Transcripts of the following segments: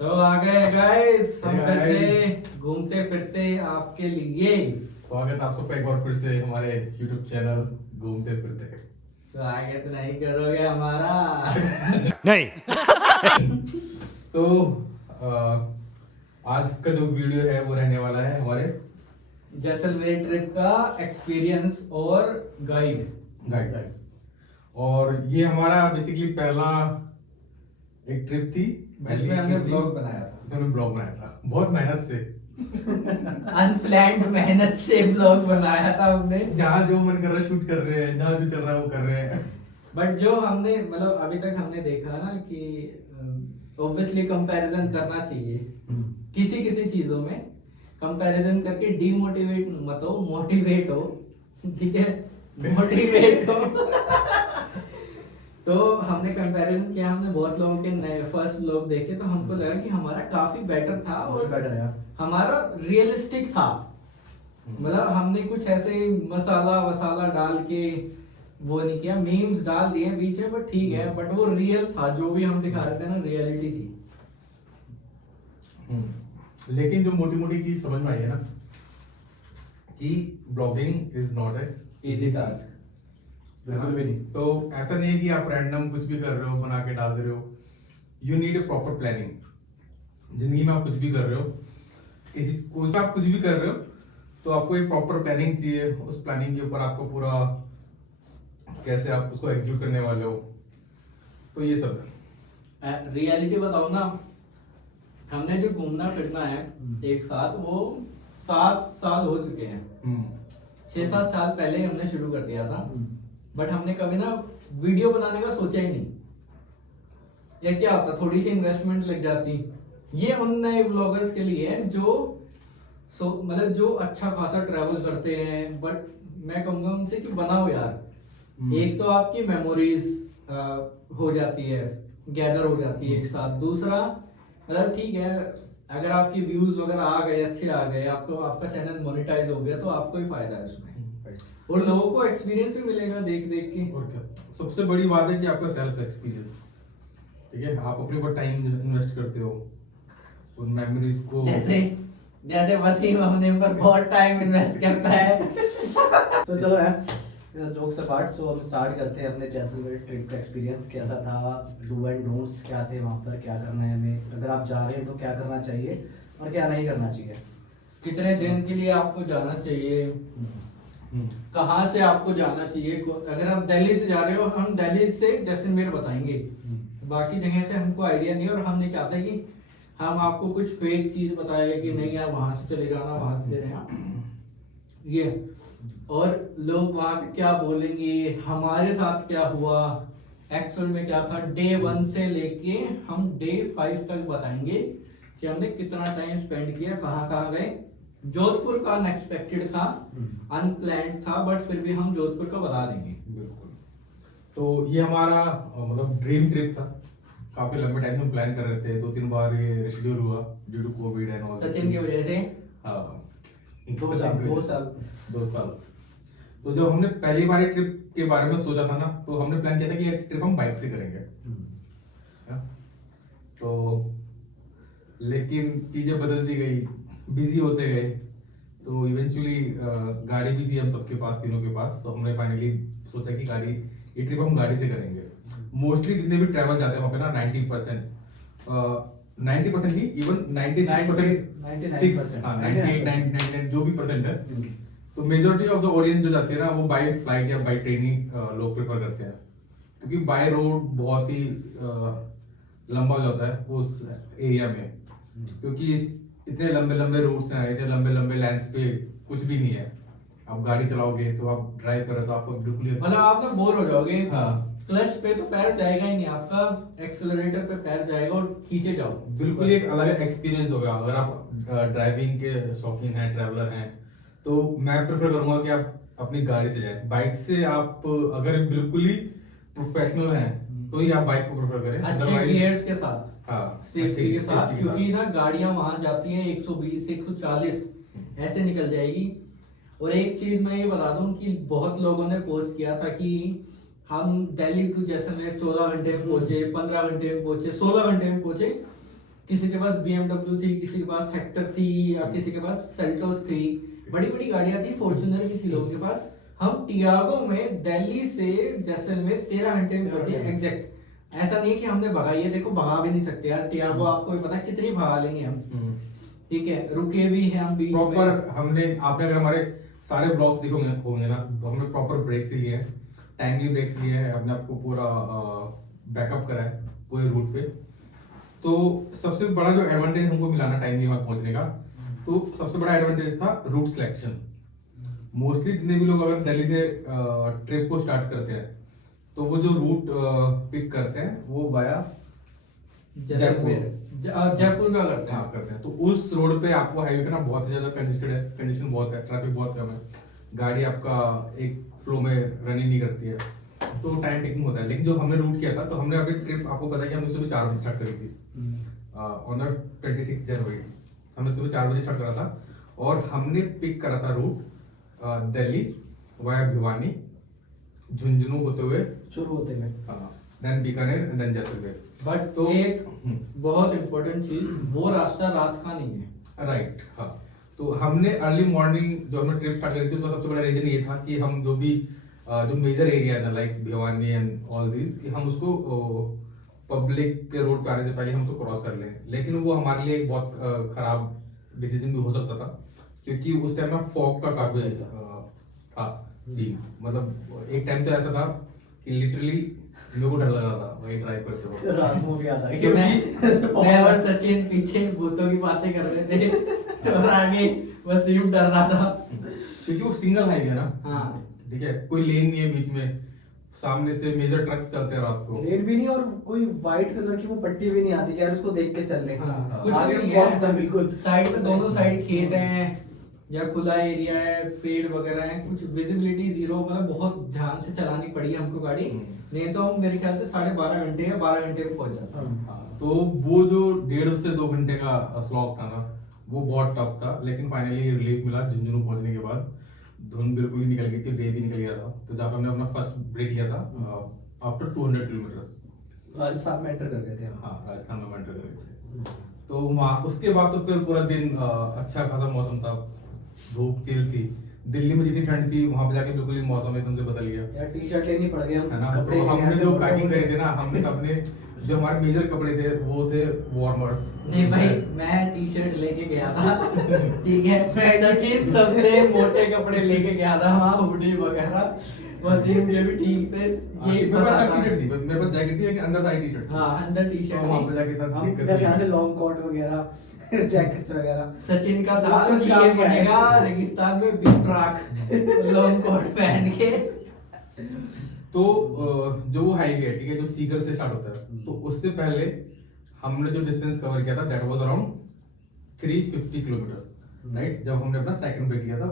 तो आ गए गाइस हम Hey फिर guys. से घूमते फिरते आपके लिए। स्वागत आप सबका एक बार फिर से हमारे YouTube चैनल घूमते फिरते। स्वागत नहीं करोगे हमारा। नहीं। तो आज का जो वीडियो है वो रहने वाला है हमारे जैसलमेर ट्रिप का एक्सपीरियंस और गाइड। गाइड। और ये हमारा बेसिकली पहला एक ट्रिप थी जिसमें हमने ब्लॉग बनाया था। हमने ब्लॉग बनाया था बहुत मेहनत से। अनप्लैन्ड मेहनत से ब्लॉग बनाया था हमने। जहाँ जो मन कर रहा है शूट कर रहे हैं, जहाँ जो चल रहा है वो कर रहे हैं। बट जो हमने मतलब अभी तक हमने देखा ना कि ऑब्वियसली कंपैरिजन करना चाहिए किसी किसी चीजों में। कंपैरिजन करके डीमोटिवेट मत हो, मोटिवेट हो। ठीक है, मोटिवेट हो। तो हमने कंपैरिजन किया, हमने बहुत लोगों के नए फर्स्ट व्लॉग देखे तो हमको लगा कि हमारा काफी बेटर था और बेटर है हमारा रियलिस्टिक था। मतलब हमने कुछ ऐसे मसाला वसाला डाल के वो नहीं किया, मीम्स डाल दिए बीच में, बट ठीक है, बट वो रियल था। जो भी हम दिखा रहे थे ना, रियलिटी थी। लेकिन जो मोटी मोटी चीज समझ में आई है ना कि blogging is not a easy task. बिल्कुल भी नहीं। तो ऐसा नहीं है कि आप रैंडम कुछ भी कर रहे हो, बना के डाल दे रहे हो। You need a proper planning. जिंदगी में आप कुछ भी कर रहे हो, किसी कोई आप कुछ भी कर रहे हो तो आपको एक प्रॉपर प्लानिंग चाहिए। उस प्लानिंग के ऊपर आपको पूरा कैसे आप उसको एग्जीक्यूट करने वाले हो, तो ये सब है। रियलिटी बताओ ना, हमने जो घूमना फिरना है एक साथ, वो 7 साल हो चुके हैं। 6-7 साल पहले हमने शुरू कर दिया था, बट हमने कभी ना वीडियो बनाने का सोचा ही नहीं। या क्या होता, थोड़ी सी इन्वेस्टमेंट लग जाती। ये उन नए ब्लॉगर्स के लिए है जो मतलब जो अच्छा खासा ट्रैवल करते हैं, बट मैं कहूंगा उनसे कि बनाओ यार। एक तो आपकी मेमोरीज हो जाती है, गैदर हो जाती है एक साथ। दूसरा मतलब ठीक है, अगर आपकी व्यूज वगैरह आ गए, अच्छे आ गए, आपको आपका चैनल मोनेटाइज हो गया तो आपको ही फायदा है उसमें, और लोगों को एक्सपीरियंस भी मिलेगा देख देख के। और क्या, सबसे बड़ी बात है कि आपका सेल्फ एक्सपीरियंस। ठीक है, आप अपने ऊपर टाइम इन्वेस्ट करते हो उन मेमोरीज को। जैसे वसीम अपने ऊपर बहुत टाइम इन्वेस्ट करता है। तो चलो यार, जोक से पार्ट। सो हम स्टार्ट करते हैं अपने जैसलमेर ट्रिप का एक्सपीरियंस कैसा था, डू एंड डोंट्स क्या थे वहाँ पर, क्या करना है हमें, अगर आप जा रहे हैं तो क्या करना चाहिए और क्या नहीं करना चाहिए। कितने दिन के लिए आपको जाना चाहिए, कहाँ से आपको जाना चाहिए। अगर आप दिल्ली से जा रहे हो, हम दिल्ली से जैसलमेर बताएंगे, बाकी जगह से हमको आइडिया नहीं है। और हम नहीं चाहते कि हम आपको कुछ फेक चीज बताए कि नहीं यार वहां से चले जाना, वहां से चले जाना ये। और लोग वहां पे क्या बोलेंगे, हमारे साथ क्या हुआ, एक्चुअल में क्या था। डे 1 से लेके हम डे 5 तक बताएंगे कि हमने कितना टाइम स्पेंड किया, कहाँ कहाँ गए। जोधपुर का अनएक्सपेक्टेड था, अनप्लैन्ड था, बट फिर भी हम जोधपुर का बता देंगे। बिल्कुल। तो ये हमारा मतलब ड्रीम ट्रिप था। काफी लंबे टाइम में प्लान कर रहे थे, 2-3 बार ये शेड्यूल हुआ due to COVID and all. Sachin की वजह से। हाँ, 2 साल। तो जब हमने पहली बार ट्रिप के बारे में सोचा था ना, तो हमने प्लान किया था कि एक ट्रिप हम बाइक से करेंगे। तो लेकिन चीजें बदलती गई, बिजी होते गए, तो इवेंचुअली गाड़ी भी थी हम सबके पास, तीनों के पास। तो हमने फाइनली सोचा कि ये ट्रिप हम गाड़ी से करेंगे। मोस्टली जितने भी ट्रैवल जाते हैं वहाँ पे ना 90% ही, इवन 96%, 98-99 जो भी परसेंट है, तो मेजोरिटी ऑफ द ऑडियंस जो जाती है ना, वो बाय फ्लाइट या बाय ट्रेन ही लोग प्रेफर करते हैं। क्योंकि बाय रोड बहुत ही लंबा हो जाता है उस एरिया में, क्योंकि इतने लंबे लंबे रूट्स हैं, इतने लंबे लंबे लाइन्स पे कुछ भी नहीं है। आप गाड़ी चलाओगे तो आप ड्राइव कर रहे हो तो आपको बिल्कुल मतलब आप ना बोर हो जाओगे। हाँ, क्लच पे तो पैर जाएगा ही नहीं आपका, एक्सेलरेटर पे पैर जाएगा और खींचे जाओ। बिल्कुल एक अलग एक्सपीरियंस होगा। अगर आप ड्राइविंग के शौकीन हैं, ट्रैवलर हैं, तो मैं प्रेफर करूंगा कि आप अपनी गाड़ी से जाएं। बाइक से आप अगर बिल्कुल ही प्रोफेशनल हैं तो ही आप बाइक को प्रेफर करें, अच्छे गियर्स के साथ, हाँ, सेफ्टी के साथ। safety क्योंकि ना गाड़ियां वहां जाती हैं 120 से 140 ऐसे निकल जाएगी। और एक चीज मैं ये बता दूं कि बहुत लोगों ने पोस्ट किया था कि हम दिल्ली टू जैसलमेर 14 घंटे में पहुंचे, 15 घंटे में पहुंचे, 16 घंटे में पहुंचे। किसी के पास BMW थी, किसी के पास हेक्टर थी, या किसी के पास सेल्टोस थी, बड़ी बड़ी गाड़ियां थी, फॉर्च्यूनर भी थी लोगों के पास। हम टियागो में दिल्ली से जैसलमेर 13 घंटे में पहुंचे एग्जैक्ट। ऐसा नहीं है कि हमने भगाई है, देखो भगा भी नहीं सकते यार, टियागो आपको भी पता है कितनी भगा लेंगे हम। ठीक है, रुके भी हैं हम बीच में। प्रॉपर हमने, आपने अगर हमारे सारे ब्लॉग्स होंगे ना, तो हमने प्रॉपर ब्रेक्स लिए हैं, टाइमली ब्रेक्स लिए हैं, हमने आपको पूरा बैकअप करा है पूरे रूट पे। तो सबसे बड़ा जो एडवांटेज हमको मिला ना टाइमली वहां पहुंचने का, तो सबसे बड़ा एडवांटेज था रूट सिलेक्शन। मोस्टली जितने भी लोग अगर दिल्ली से ट्रिप को स्टार्ट करते हैं, तो वो जो रूट पिक करते हैं वो वाया जयपुर का करते हैं। हाँ करते हैं। तो उस रोड पे आपको हाईवे पे ना बहुत ही ज्यादा कंजेस्टेड है, कंजेशन बहुत है, ट्रैफिक बहुत कम है, गाड़ी आपका एक फ्लो में रनिंग नहीं करती है, तो टाइम टेकिंग होता है। लेकिन जो हमने रूट किया था, तो हमने अभी ट्रिप आपको पता है कि हमने सुबह 4 बजे स्टार्ट करी थी ऑन द 26 जनवरी। हमने सुबह 4 बजे स्टार्ट करा था और हमने पिक करा था रूट दिल्ली वाया भिवानी, झुंझुनू होते हुए, शुरू होते हुए, then Bikaner and then Jaisalmer. But तो एक बहुत इंपॉर्टेंट चीज, वो रास्ता रात का नहीं है। राइट, हाँ। तो हमने अर्ली मॉर्निंग जो हमने ट्रिप स्टार्ट करी थी, उसका सबसे बड़ा रीजन ये था कि हम जो भी जो मेजर एरिया था like Bhiwani and all this, कि हम उसको पब्लिक के रोड पे आने से पहले हम उसको क्रॉस कर लें। लेकिन वो हमारे लिए एक बहुत खराब डिसीजन भी हो सकता था, क्योंकि उस टाइम में फॉग का काफी था सीन। मतलब एक टाइम तो ऐसा था कि लिटरली मेरे को डर लग रहा था वही ड्राइव करते वक्त। रास्मो भी आता है कि मैं और सचिन पीछे भूतों की बातें कर रहे थे और आगे वसीम डर रहा था, क्योंकि वो सिंगल हाईवे है ना। हाँ। ठीक है, कोई लेन नहीं है बीच में, सामने से मेजर ट्रक्स चलते हैं रात को। लेन भी नहीं और कोई व्हाइट कलर की वो पट्टी भी नहीं आती कि यार उसको देख के चल ले। हाँ, कुछ आगे नहीं फॉग था है, बिल्कुल। साइड में दोनों साइड खेत हैं या खुला एरिया है, पेड़ वगैरह हैं, कुछ विजिबिलिटी जीरो, मतलब बहुत ध्यान से चलानी पड़ी हमको गाड़ी, नहीं तो हम मेरे ख्याल से 12.5 घंटे या 12 घंटे में पहुंच जाते। हाँ, तो वो जो 1.5 से 2 घंटे का स्लॉग था ना, वो बहुत टफ था। लेकिन फाइनली रिलीफ मिला झुंझुनू पहुंचने के बाद। धुंध बिल्कुल ही निकल गई थी, डे भी निकल गया था। तो जहाँ पे हमने अपना फर्स्ट ब्रेक लिया था आफ्टर 200 किलोमीटर राजस्थान में एंटर कर गए थे हम। हाँ, राजस्थान में एंटर कर गए थे। तो वहाँ उसके बाद तो फिर पूरा दिन अच्छा खासा मौसम था, धूप चिल थी। दिल्ली में जितनी ठंड थी, वहां पे जाके बिल्कुल ही मौसम एकदम से बदल गया। यार टी शर्ट लेनी पड़ गई, हम है ना। कपड़े तो हमने लेने जो से पैकिंग करी थी ना, हमने सबने जो हमारे मेजर कपड़े थे वो थे वार्मर्स। नहीं भाई, मैं टी शर्ट लेके गया था, ठीक है। सचिन सबसे मोटे कपड़े लेके गया था वहाँ, हुडी वगैरह। वसीम के भी ठीक थे, यही मेरे पास पता टी था। शर्ट थी, मेरे पास जैकेट थी, लेकिन अंदर सारी टी शर्ट। हाँ, अंदर टी तो शर्ट वहां पे जाके तब हम दिक्कत इधर हुई। यहाँ से लॉन्ग कोट वगैरह जैकेट्स वगैरह। सचिन का था वो कुछ कि काम ये किया है। बनेगा रेगिस्तान में बिग ट्रक लॉन्ग कोट पहन के। तो जो वो हाईवे है, ठीक है, जो सीकर से स्टार्ट होता है, तो उससे पहले हमने जो डिस्टेंस कवर किया था that was around 350 kilometre, right, जब हमने अपना सेकंड ब्रेक लिया था।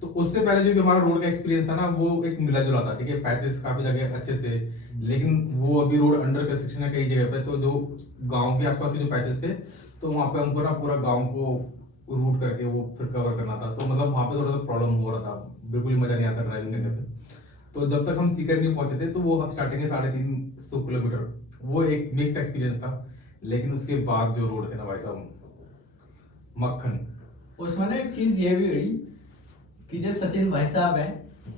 तो उससे पहले जो भी हमारा रोड का एक्सपीरियंस था ना, वो एक मिला जुला था। ठीक है, पैचेस काफी जगह अच्छे थे, लेकिन वो अभी रोड अंडर कंस्ट्रक्शन है कई जगह पे। तो जो गांव के आसपास के जो पैचेस थे, तो वहां पे हमको ना पूरा गांव को रूट करके वो फिर कवर करना था। तो मतलब वहां पे थोड़ा सा प्रॉब्लम हो रहा था, बिल्कुल ही मजा नहीं आता ड्राइविंग करने पे। तो जब तक हम सीकर नहीं पहुंचे थे, तो वो स्टार्टिंग के 350 किलोमीटर वो एक मिक्स्ड एक्सपीरियंस था। लेकिन उसके बाद जो रोड थे ना भाई साहब, मक्खन। उसमें ना एक चीज ये भी हुई कि जो सचिन भाई साहब है,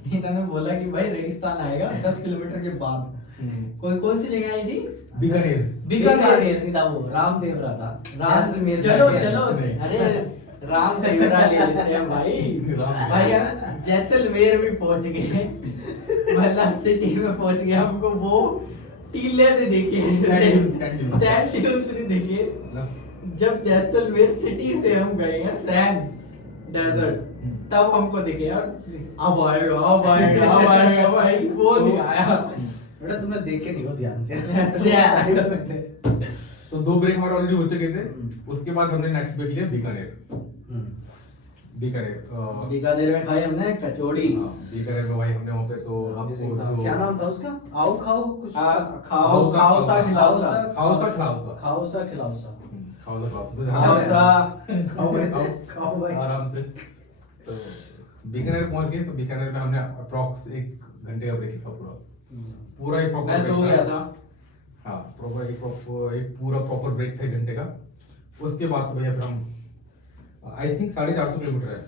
इन्होंने बोला कि भाई रेगिस्तान आएगा 10 किलोमीटर के बाद। कौन सी जगह आई थी? बीकानेर। बीकानेर नहीं था वो, रामदेव रहा था। चलो चलो, अरे रामदेवरा ले लेते हैं भाई। भाई जैसलमेर भी पहुंच गए, मतलब सिटी में पहुंच गए। हमको वो टीले से दिखे, सैंड ड्यून्स नहीं दिखे। जब जैसलमेर सिटी से हम गए हैं सैंड डेजर्ट, तब हमको दिखे यार अब आएगा अब आएगा अब आएगा। भाई वो नहीं आया। बेटा तुमने देखे नहीं हो ध्यान से। अच्छा। तो 2 ब्रेक हमारे ऑलरेडी हो चुके थे। उसके बाद हमने नेक्स्ट ब्रेक लिया बीकानेर। बीकानेर में खाई हमने कचौड़ी। बीकानेर में भाई हमने वहाँ पे तो आपको जो क्या नाम था उसका? आओ खाओ कुछ खाओ खाओ सा खिलाओ सा खाओ सा खिलाओ सा खाओ सा खिलाओ सा खाओ सा खाओ सा खाओ भाई खाओ भाई आराम से। तो बीकानेर पहुंच गए। तो बीकानेर में हमने अप्रॉक्स 1 घंटे का ब्रेक था। पूरा एक प्रॉपर मैं सो गया था। हाँ, प्रॉपर एक पूरा प्रॉपर ब्रेक था 1 घंटे का। उसके बाद तो भैया फिर हम आई थिंक 450 किलोमीटर है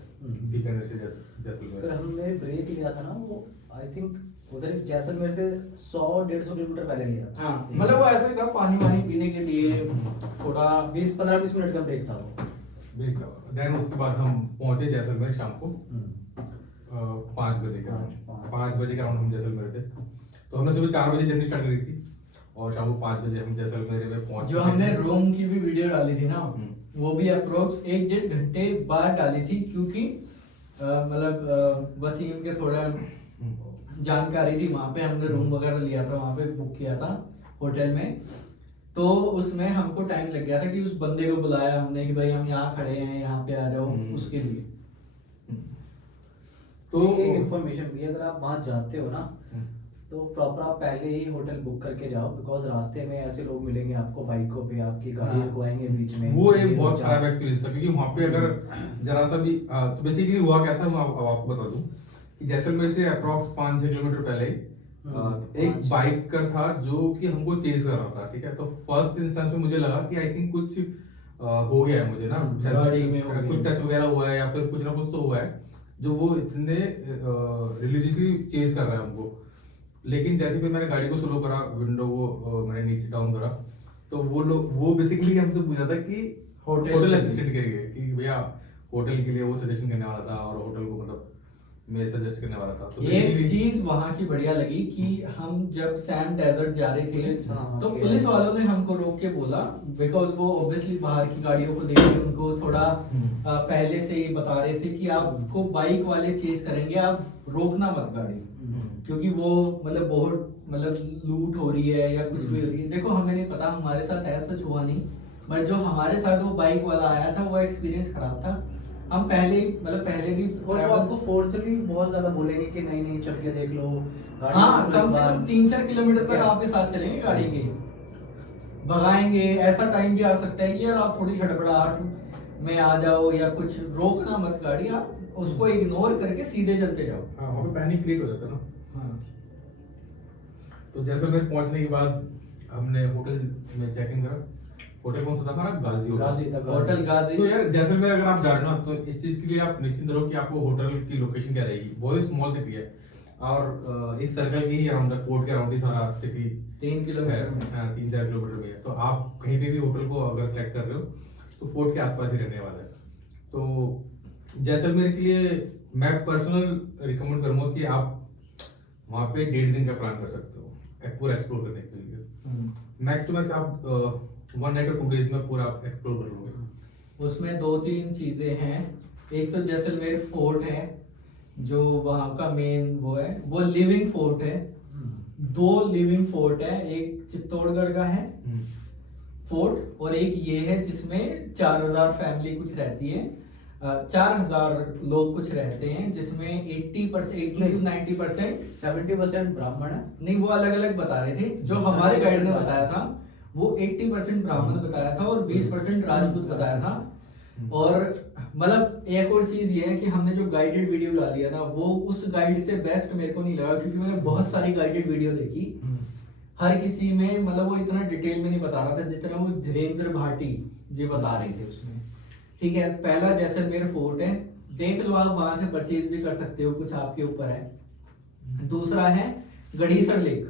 बीकानेर से जैसलमेर। फिर हमने ब्रेक लिया था ना, वो आई थिंक उधर जैसलमेर से 100-150 किलोमीटर पहले लिया था। हाँ मतलब वो ऐसे था, पानी वानी पीने के लिए थोड़ा 15-20 मिनट का ब्रेक था वो। ब्रेक था। देन उसके बाद हम पहुंचे जैसलमेर शाम को 5 बजे के पाँच- 5 बजे के अराउंड हम जैसलमेर थे। तो हमने सुबह 4 बजे जर्नी स्टार्ट करी थी और शाम को 5 बजे हम जैसलमेर में पहुंच जो चुके हमने थे। रोम की भी वीडियो डाली थी ना, वो भी अप्रोक्स 1-1.5 घंटे बाद डाली थी, क्योंकि मतलब वसीम के थोड़ा जानकारी थी वहाँ पे, हमने रूम वगैरह लिया था वहाँ पे, बुक किया था होटल में, तो उसमें हमको टाइम लग गया था कि उस बंदे को बुलाया हमने कि भाई हम यहाँ खड़े हैं, यहाँ पे आ जाओ, उसके लिए। तो एक इन्फॉर्मेशन भी, अगर आप वहाँ जाते हो ना तो प्रॉपर आप पहले ही होटल बुक करके जाओ, बिकॉज रास्ते में ऐसे लोग मिलेंगे आपको बाइकों पे, आपकी गाड़ी रुकवाएंगे बीच में। वो एक बहुत खराब एक्सपीरियंस था, क्योंकि वहाँ पे अगर जरा सा भी तो बेसिकली हुआ क्या था, मैं आपको बता दूं कि जैसलमेर से अप्रॉक्स 5-6 किलोमीटर पहले एक बाइकर था जो कि हमको चेज कर रहा था, ठीक है। तो फर्स्ट इंस्टेंस में मुझे लगा कि आई थिंक कुछ हो गया है मुझे ना, गाड़ी में हो कुछ गया। टच वगैरह हुआ है या फिर कुछ ना कुछ तो हुआ है, जो वो इतने रिलीजियसली चेज कर रहा है हमको। लेकिन जैसे भी मैंने गाड़ी को स्लो करा, विंडो को मैंने नीचे डाउन करा, तो वो बेसिकली हमसे पूछा था कि होटल असिस्टेंट करिए, कि भैया होटल के लिए वो सजेशन करने वाला था और होटल को मतलब मैं सजेस्ट करने वाला था। तो एक चीज वहाँ की बढ़िया लगी कि हम जब सैम डेजर्ट जा रहे थे तो पुलिस वालों ने हमको रोक के बोला, बिकॉज वो ऑब्वियसली बाहर की गाड़ियों को देख के उनको थोड़ा पहले से ही बता रहे थे कि आपको बाइक वाले चेज करेंगे, आप रोकना मत गाड़ी, क्योंकि वो मतलब बहुत मतलब लूट हो रही है या कुछ भी हो रही है। देखो हमें नहीं पता, हमारे साथ ऐसा कुछ हुआ नहीं, बट जो हमारे साथ वो बाइक वाला आया था वो एक्सपीरियंस खराब था। हम पहले भी वो आपको फोर्सली बहुत ज्यादा बोलेंगे कि नहीं नहीं चल के देख लो गाड़ी। हाँ कम से कम 3-4 किलोमीटर तक आपके साथ चलेंगे गाड़ी के, भगाएंगे। ऐसा टाइम भी आ सकता है कि यार आप थोड़ी हड़बड़ाहट में आ जाओ या कुछ, रोकना मत गाड़ी, आप उसको इग्नोर करके सीधे चलते जाओ। हाँ, वहाँ पे पैनिक क्रिएट हो जाता है ना। हाँ। तो जैसलमेर पहुंचने के बाद हमने होटल में चेक इन करा। होटल कौन सा था हमारा? गाजी होटल गाजी। तो यार जैसलमेर अगर आप जा रहे हो ना, तो इस चीज के लिए आप निश्चिंत रहो कि आपको होटल की लोकेशन क्या रहेगी। बहुत ही स्मॉल सिटी है और इस सर्कल की अराउंड कोर्ट के अराउंड ही सारा सिटी 3 किलोमीटर में। हाँ 3-4 किलोमीटर में है। तो आप कहीं पे भी होटल को अगर सेलेक्ट कर रहे हो तो फोर्ट के आसपास ही रहने वाला है। तो जैसलमेर के लिए मैं पर्सनल रिकमेंड करूंगा कि आप वहाँ पे 1.5 दिन का प्लान कर सकते हो पूरा एक्सप्लोर करने के लिए। मैक्स टू मैक्स आप 1 नाइट और 2 डेज में पूरा आप एक्सप्लोर कर लोगे। उसमें 2-3 चीजें हैं। एक तो जैसलमेर फोर्ट है जो वहाँ का मेन वो है, वो लिविंग फोर्ट है। 2 लिविंग फोर्ट है, एक चित्तौड़गढ़ का है फोर्ट और एक ये है जिसमें 4000 फैमिली कुछ रहती है, 4000 लोग कुछ रहते हैं, जिसमें 80% to 90% 70% ब्राह्मण है। नहीं, वो अलग अलग बता रहे थे। जो हमारे गाइड ने बताया था वो 80% ब्राह्मण बताया था और 20% राजपूत बताया था। और मतलब एक और चीज ये है कि हमने जो गाइडेड वीडियो डाली है ना, वो उस गाइड से बेस्ट मेरे को नहीं लगा, क्योंकि मैंने बहुत सारी गाइडेड वीडियो देखी, हर किसी में मतलब वो इतना डिटेल में नहीं बता रहा था जितना वो धीरेन्द्र भाटी जी बता रहे थे उसमें। ठीक है, पहला जैसलमेर फोर्ट है, देख लो, आप वहां से परचेज भी कर सकते हो, कुछ आपके ऊपर है। दूसरा है गढ़ीसर लेक,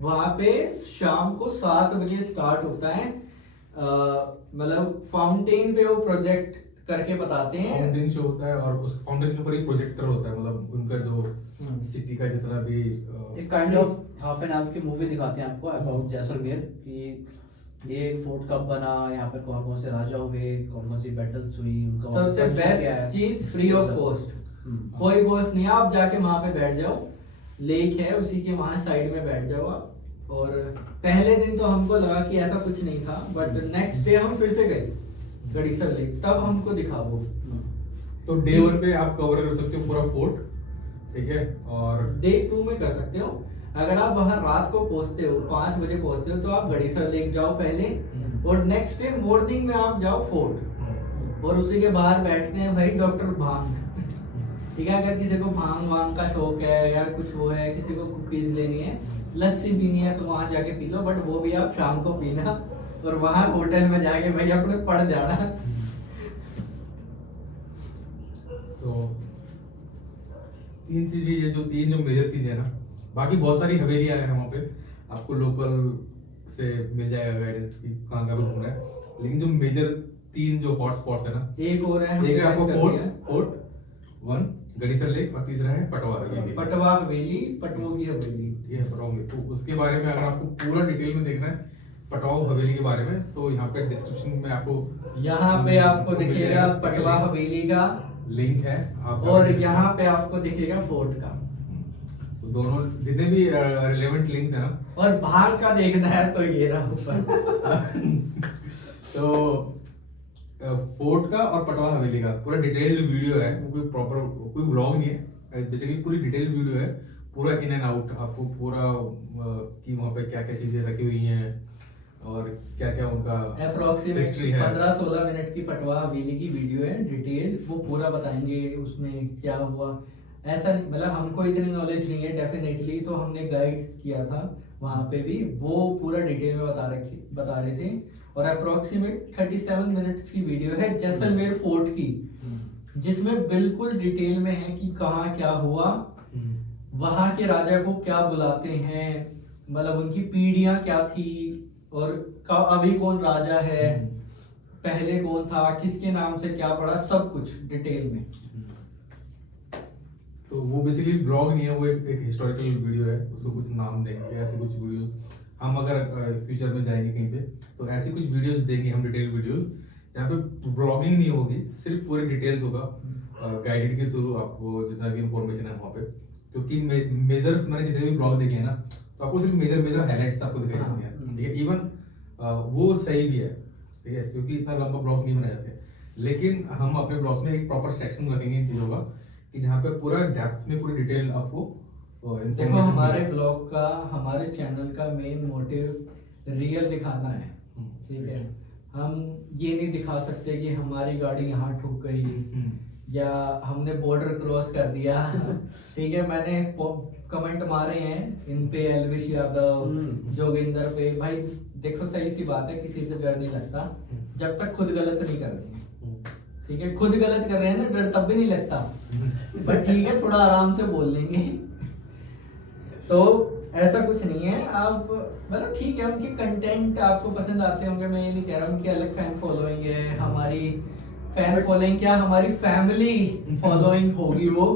वहां पे शाम को 7 बजे स्टार्ट होता है, मतलब फाउंटेन पे वो प्रोजेक्ट करके बताते हैं। फाउंटेन शो होता है और उस फाउंटेन के ऊपर एक प्रोजेक्टर होता है, मतलब उनका जो सिटी का जितना भी एक kind of half an hour की मूवी दिखाते हैं आपको अबाउट जैसलमेर कि ये फोर्ट कब बना, यहाँ पे कौन कौन से राजा हुए, कौन कौन सी बैटल्स हुई, उनका सबसे बेस्ट चीज फ्री ऑफ कॉस्ट, कोई कॉस्ट नहीं है, आप जाके वहां पे बैठ जाओ, लेक है उसी के वहां साइड में बैठ जाओ आप। और पहले दिन तो हमको लगा कि ऐसा कुछ नहीं था, बट नेक्स्ट डे हम फिर से गए गढ़ीसर लेक, तब हमको दिखा वो। तो डे 1 पे आप कवर कर सकते हो पूरा फोर्ट, ठीक है। और डे 2 में कर सकते हो, अगर आप वहां रात को पहुंचते हो 5 बजे पहुंचते हो तो आप गढ़ीसर लेक जाओ पहले, और नेक्स्ट डे मॉर्निंग में आप जाओ फोर्ट, और उसी के बाहर बैठते हैं भाई डॉक्टर भांग, ठीक है। अगर किसी को भांग वांग का शौक है या कुछ वो है, किसी को कुकीज लेनी है, लस्सी पीनी है, तो वहां जाके पी लो, बट वो भी आप शाम को पीना, और वहां होटल में जाके भाई अपने पड़ जाना। तो तीन चीजें ये जो तीन जो मेजर चीजें है ना, बाकी बहुत सारी हवेलियां हैं वहाँ पे, आपको लोकल से मिल जाएगा गाइडेंस की कहाँ कहाँ पे घूमना है, लेकिन जो मेजर तीन जो हॉट स्पॉट्स है ना, एक और है, एक है आपको हमने कर दिया। फोर्ट वन, गड़ीसर लेक, और तीसरा है पटवा हवेली। पटवा हवेली, पटवों की हवेली। ये बताऊंगे तो उसके बारे में अगर आपको पूरा डिटेल में देखना है पटवाओ हवेली के बारे में, तो यहाँ पे डिस्क्रिप्शन में आपको यहाँ पे आपको दिखेगा पटवा हवेली का लिंक है आप और यहाँ पे आपको दिखेगा फोर्ट का। तो दोनों जितने भी रिलेवेंट लिंक्स है ना, और बाहर का देखना है तो ये रहा ऊपर। तो फोर्ट का और पटवा हवेली का पूरा डिटेल्ड वीडियो है, वो कोई प्रॉपर कोई व्लॉग नहीं है, बेसिकली पूरी डिटेल्ड वीडियो है, पूरा इन एंड आउट आपको पूरा कि वहाँ पे क्या क्या चीजें रखी हुई हैं और क्या क्या उनका अप्रोक्सीमेट हिस्ट्री है। 15-16 मिनट की पटवा हवेली की वीडियो है डिटेल्ड, वो पूरा बताएंगे उसमें क्या हुआ। ऐसा नहीं मतलब हमको इतनी नॉलेज नहीं है डेफिनेटली, तो हमने गाइड किया था वहाँ पे भी, वो पूरा डिटेल में बता रहे थे। और अप्रोक्सीमेट 37 मिनट्स की वीडियो है जैसलमेर फोर्ट की, जिसमें बिल्कुल डिटेल में है कि कहाँ क्या हुआ, वहां के राजा को क्या बुलाते हैं, मतलब उनकी पीढ़ियां क्या थी, और अभी कौन राजा है, पहले कौन था, किसके नाम से क्या पड़ा, सब कुछ डिटेल में। तो वो बेसिकली ब्लॉग नहीं है, वो एक हिस्टोरिकल वीडियो है, उसको कुछ नाम देंगे, ऐसे कुछ वीडियो हम अगर फ्यूचर में जाएंगे कहीं पे तो ऐसी कुछ वीडियोस देंगे हम, डिटेल वीडियोस जहाँ पे ब्लॉगिंग नहीं होगी, सिर्फ पूरे डिटेल्स होगा गाइडेड के थ्रू, आपको जितना भी इंफॉर्मेशन है वहाँ पे, क्योंकि मेजर्स मैंने जितने भी ब्लॉग देखे हैं ना, तो आपको सिर्फ मेजर हाईलाइट्स आपको दिखाई देते हैं, ठीक है। इवन वो सही भी है, ठीक है, क्योंकि इतना लंबा ब्लॉग नहीं बनाए जाते, लेकिन हम अपने ब्लॉग में एक प्रॉपर सेक्शन रखेंगे इन चीजों का, कि जहाँ पे पूरा डेप्थ में पूरी डिटेल आपको देखो हमारे ब्लॉग का, हमारे चैनल का मेन मोटिव रियल दिखाना है, ठीक है। हम ये नहीं दिखा सकते कि हमारी गाड़ी यहाँ ठुक गई या हमने बॉर्डर क्रॉस कर दिया, ठीक है। मैंने कमेंट मारे हैं इन पे, एलविश यादव, जोगिंदर पे, भाई देखो सही सी बात है, किसी से डर नहीं लगता जब तक खुद गलत नहीं कर रहे हैं, ठीक है। खुद गलत कर रहे हैं ना, डर तब भी नहीं लगता, बट ठीक है थोड़ा आराम से बोल लेंगे। तो ऐसा कुछ नहीं है, आप मतलब ठीक है, उनके कंटेंट आपको पसंद आते होंगे, मैं ये नहीं कह रहा हूँ उनकी अलग फैन फॉलोइंग है, हमारी फैन फॉलोइंग क्या, हमारी फैमिली फॉलोइंग होगी, वो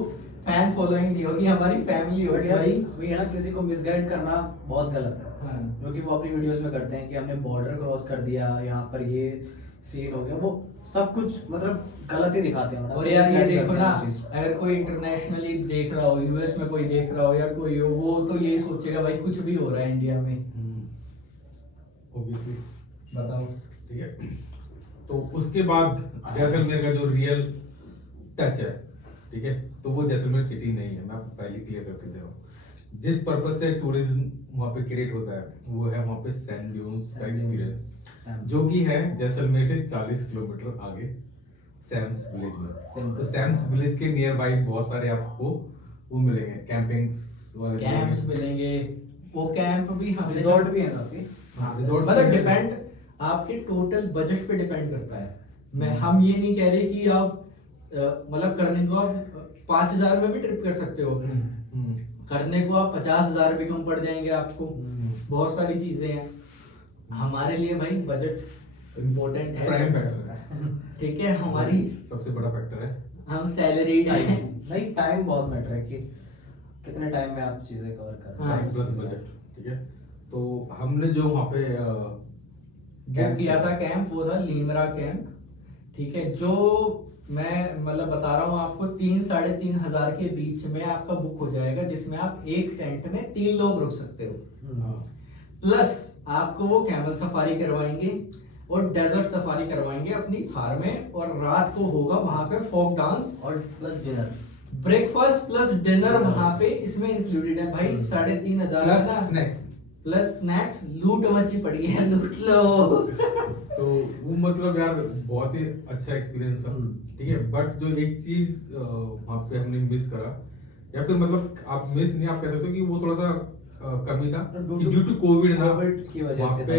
फैन फॉलोइंग नहीं होगी, हमारी फैमिली होगी भाई। यहाँ किसी को मिसगाइड करना बहुत गलत है, हाँ। क्योंकि वो अपनी वीडियोस में करते हैं कि हमने बॉर्डर क्रॉस कर दिया, यहाँ पर ये सीन हो गया, वो सब कुछ मतलब गलत ही दिखाते हैं। और यार ये देखो ना, अगर कोई इंटरनेशनली देख रहा हो, यूएस में कोई देख रहा हो या कोई हो, वो तो यही सोचेगा भाई कुछ भी हो रहा है इंडिया में, ऑब्वियसली। बताओ, ठीक है। तो उसके बाद जैसलमेर का जो रियल टच है, ठीक है, तो वो जैसलमेर सिटी नहीं है, मैं आपको पहले क्लियर करके दे रहा हूँ। जिस पर्पज से टूरिज्म वहाँ पे क्रिएट होता है, वो है वहाँ पे सैंड ड्यून्स का एक्सपीरियंस, जो कि है जैसलमेर से 40 किलोमीटर आगे सैम्स विलेज में। तो सैम्स विलेज के नियर बाई बहुत सारे आपको वो मिलेंगे, कैंपिंग्स वाले कैंप्स मिलेंगे, वो कैंप भी हमें रिजॉर्ट भी है काफी। हाँ, रिजॉर्ट मतलब डिपेंड आपके टोटल बजट पे डिपेंड करता है। मैं हम ये नहीं कह रहे कि आप मतलब करने को आप 5,000 में भी ट्रिप कर सकते हो अपनी, करने को आप 50,000 भी कम पड़ जाएंगे आपको, बहुत सारी चीजें हैं। हमारे लिए भाई बजट इम्पोर्टेंट है, प्राइम फैक्टर है, ठीक है, हमारी सबसे बड़ा फैक्टर है। हम सैलरीड हैं, नहीं टाइम बहुत मैटर है कि कितने टाइम में आप चीजें कवर कर रहे हैं। टाइम प्लस बजट, ठीक है। तो हमने जो वहाँ पे जो किया था कैंप, वो था लीमरा कैंप, ठीक है। जो मैं मतलब बता रहा हूँ आपको, 3-3.5 हजार के बीच में आपका बुक हो जाएगा, जिसमें आप एक टेंट में 3 लोग रुक सकते हो। प्लस आपको वो कैमल सफारी करवाएंगे और डेजर्ट सफारी करवाएंगे अपनी थार में, और रात को होगा वहां पे फोक डांस और plus dinner, breakfast plus dinner वहां पे इसमें इंक्लूडेड है भाई। 3,500 प्लस स्नैक्स, प्लस स्नैक्स, लूट मची पड़ी है, लूट लो। तो वो मतलब यार बहुत ही अच्छा एक्सपीरियंस था, ठीक है। बट जो एक चीज वहाँ पे हमने मिस करा, या फिर मतलब आप मिस नहीं आप कह सकते हो कि वो थोड़ा सा कमी था कि ड्यू टू कोविड ना कोविड की वजह वहाँ से पे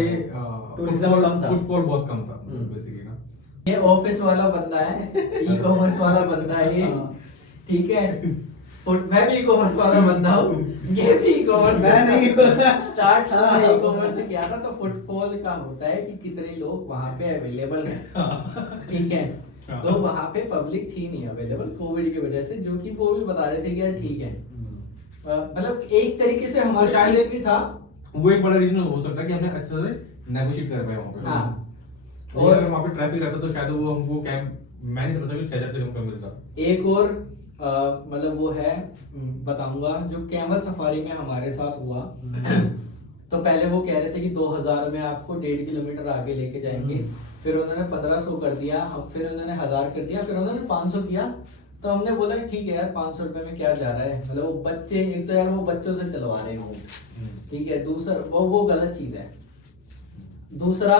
टूरिज्म कम था। फुटफॉल बहुत कम था बेसिकली ना। ये ऑफिस वाला बंदा है, ई कॉमर्स वाला बंदा है ये, हाँ। ठीक है। मैं भी ई कॉमर्स वाला बंदा हूँ, ये भी ई कॉमर्स, मैं नहीं स्टार्ट हाँ। ई कॉमर्स से किया था। तो फुटफॉल का होता है कि कितने लोग वहाँ पे अवेलेबल हैं, ठीक है। तो वहाँ पे पब्लिक थी नहीं अवेलेबल कोविड की वजह से, जो कि वो भी बता रहे थे कि यार ठीक है, मतलब एक तरीके से हमारे शायद लिए भी था। वो एक बड़ा रीजन हो सकता है कि हमने अच्छे से नेगोशिएट कर पाए वहाँ पे। हाँ। और अगर वहाँ पे ट्रैफिक रहता तो शायद वो हमको कैंप, मैं नहीं समझता कि 6000 से कम मिलता। एक और मतलब वो है, बताऊंगा, जो कैमल सफारी में हमारे साथ हुआ। तो पहले वो कह रहे थे कि 2000 में आपको 1.5 किलोमीटर आगे लेके जाएंगे, फिर उन्होंने 1500 कर दिया, फिर उन्होंने 1000 कर दिया, फिर उन्होंने 500 किया। तो हमने बोला ठीक है यार 500 रुपए में क्या जा रहा है, मतलब वो बच्चे, एक तो यार वो बच्चों से चलवा रहे हो, ठीक है, दूसरा वो गलत चीज है। दूसरा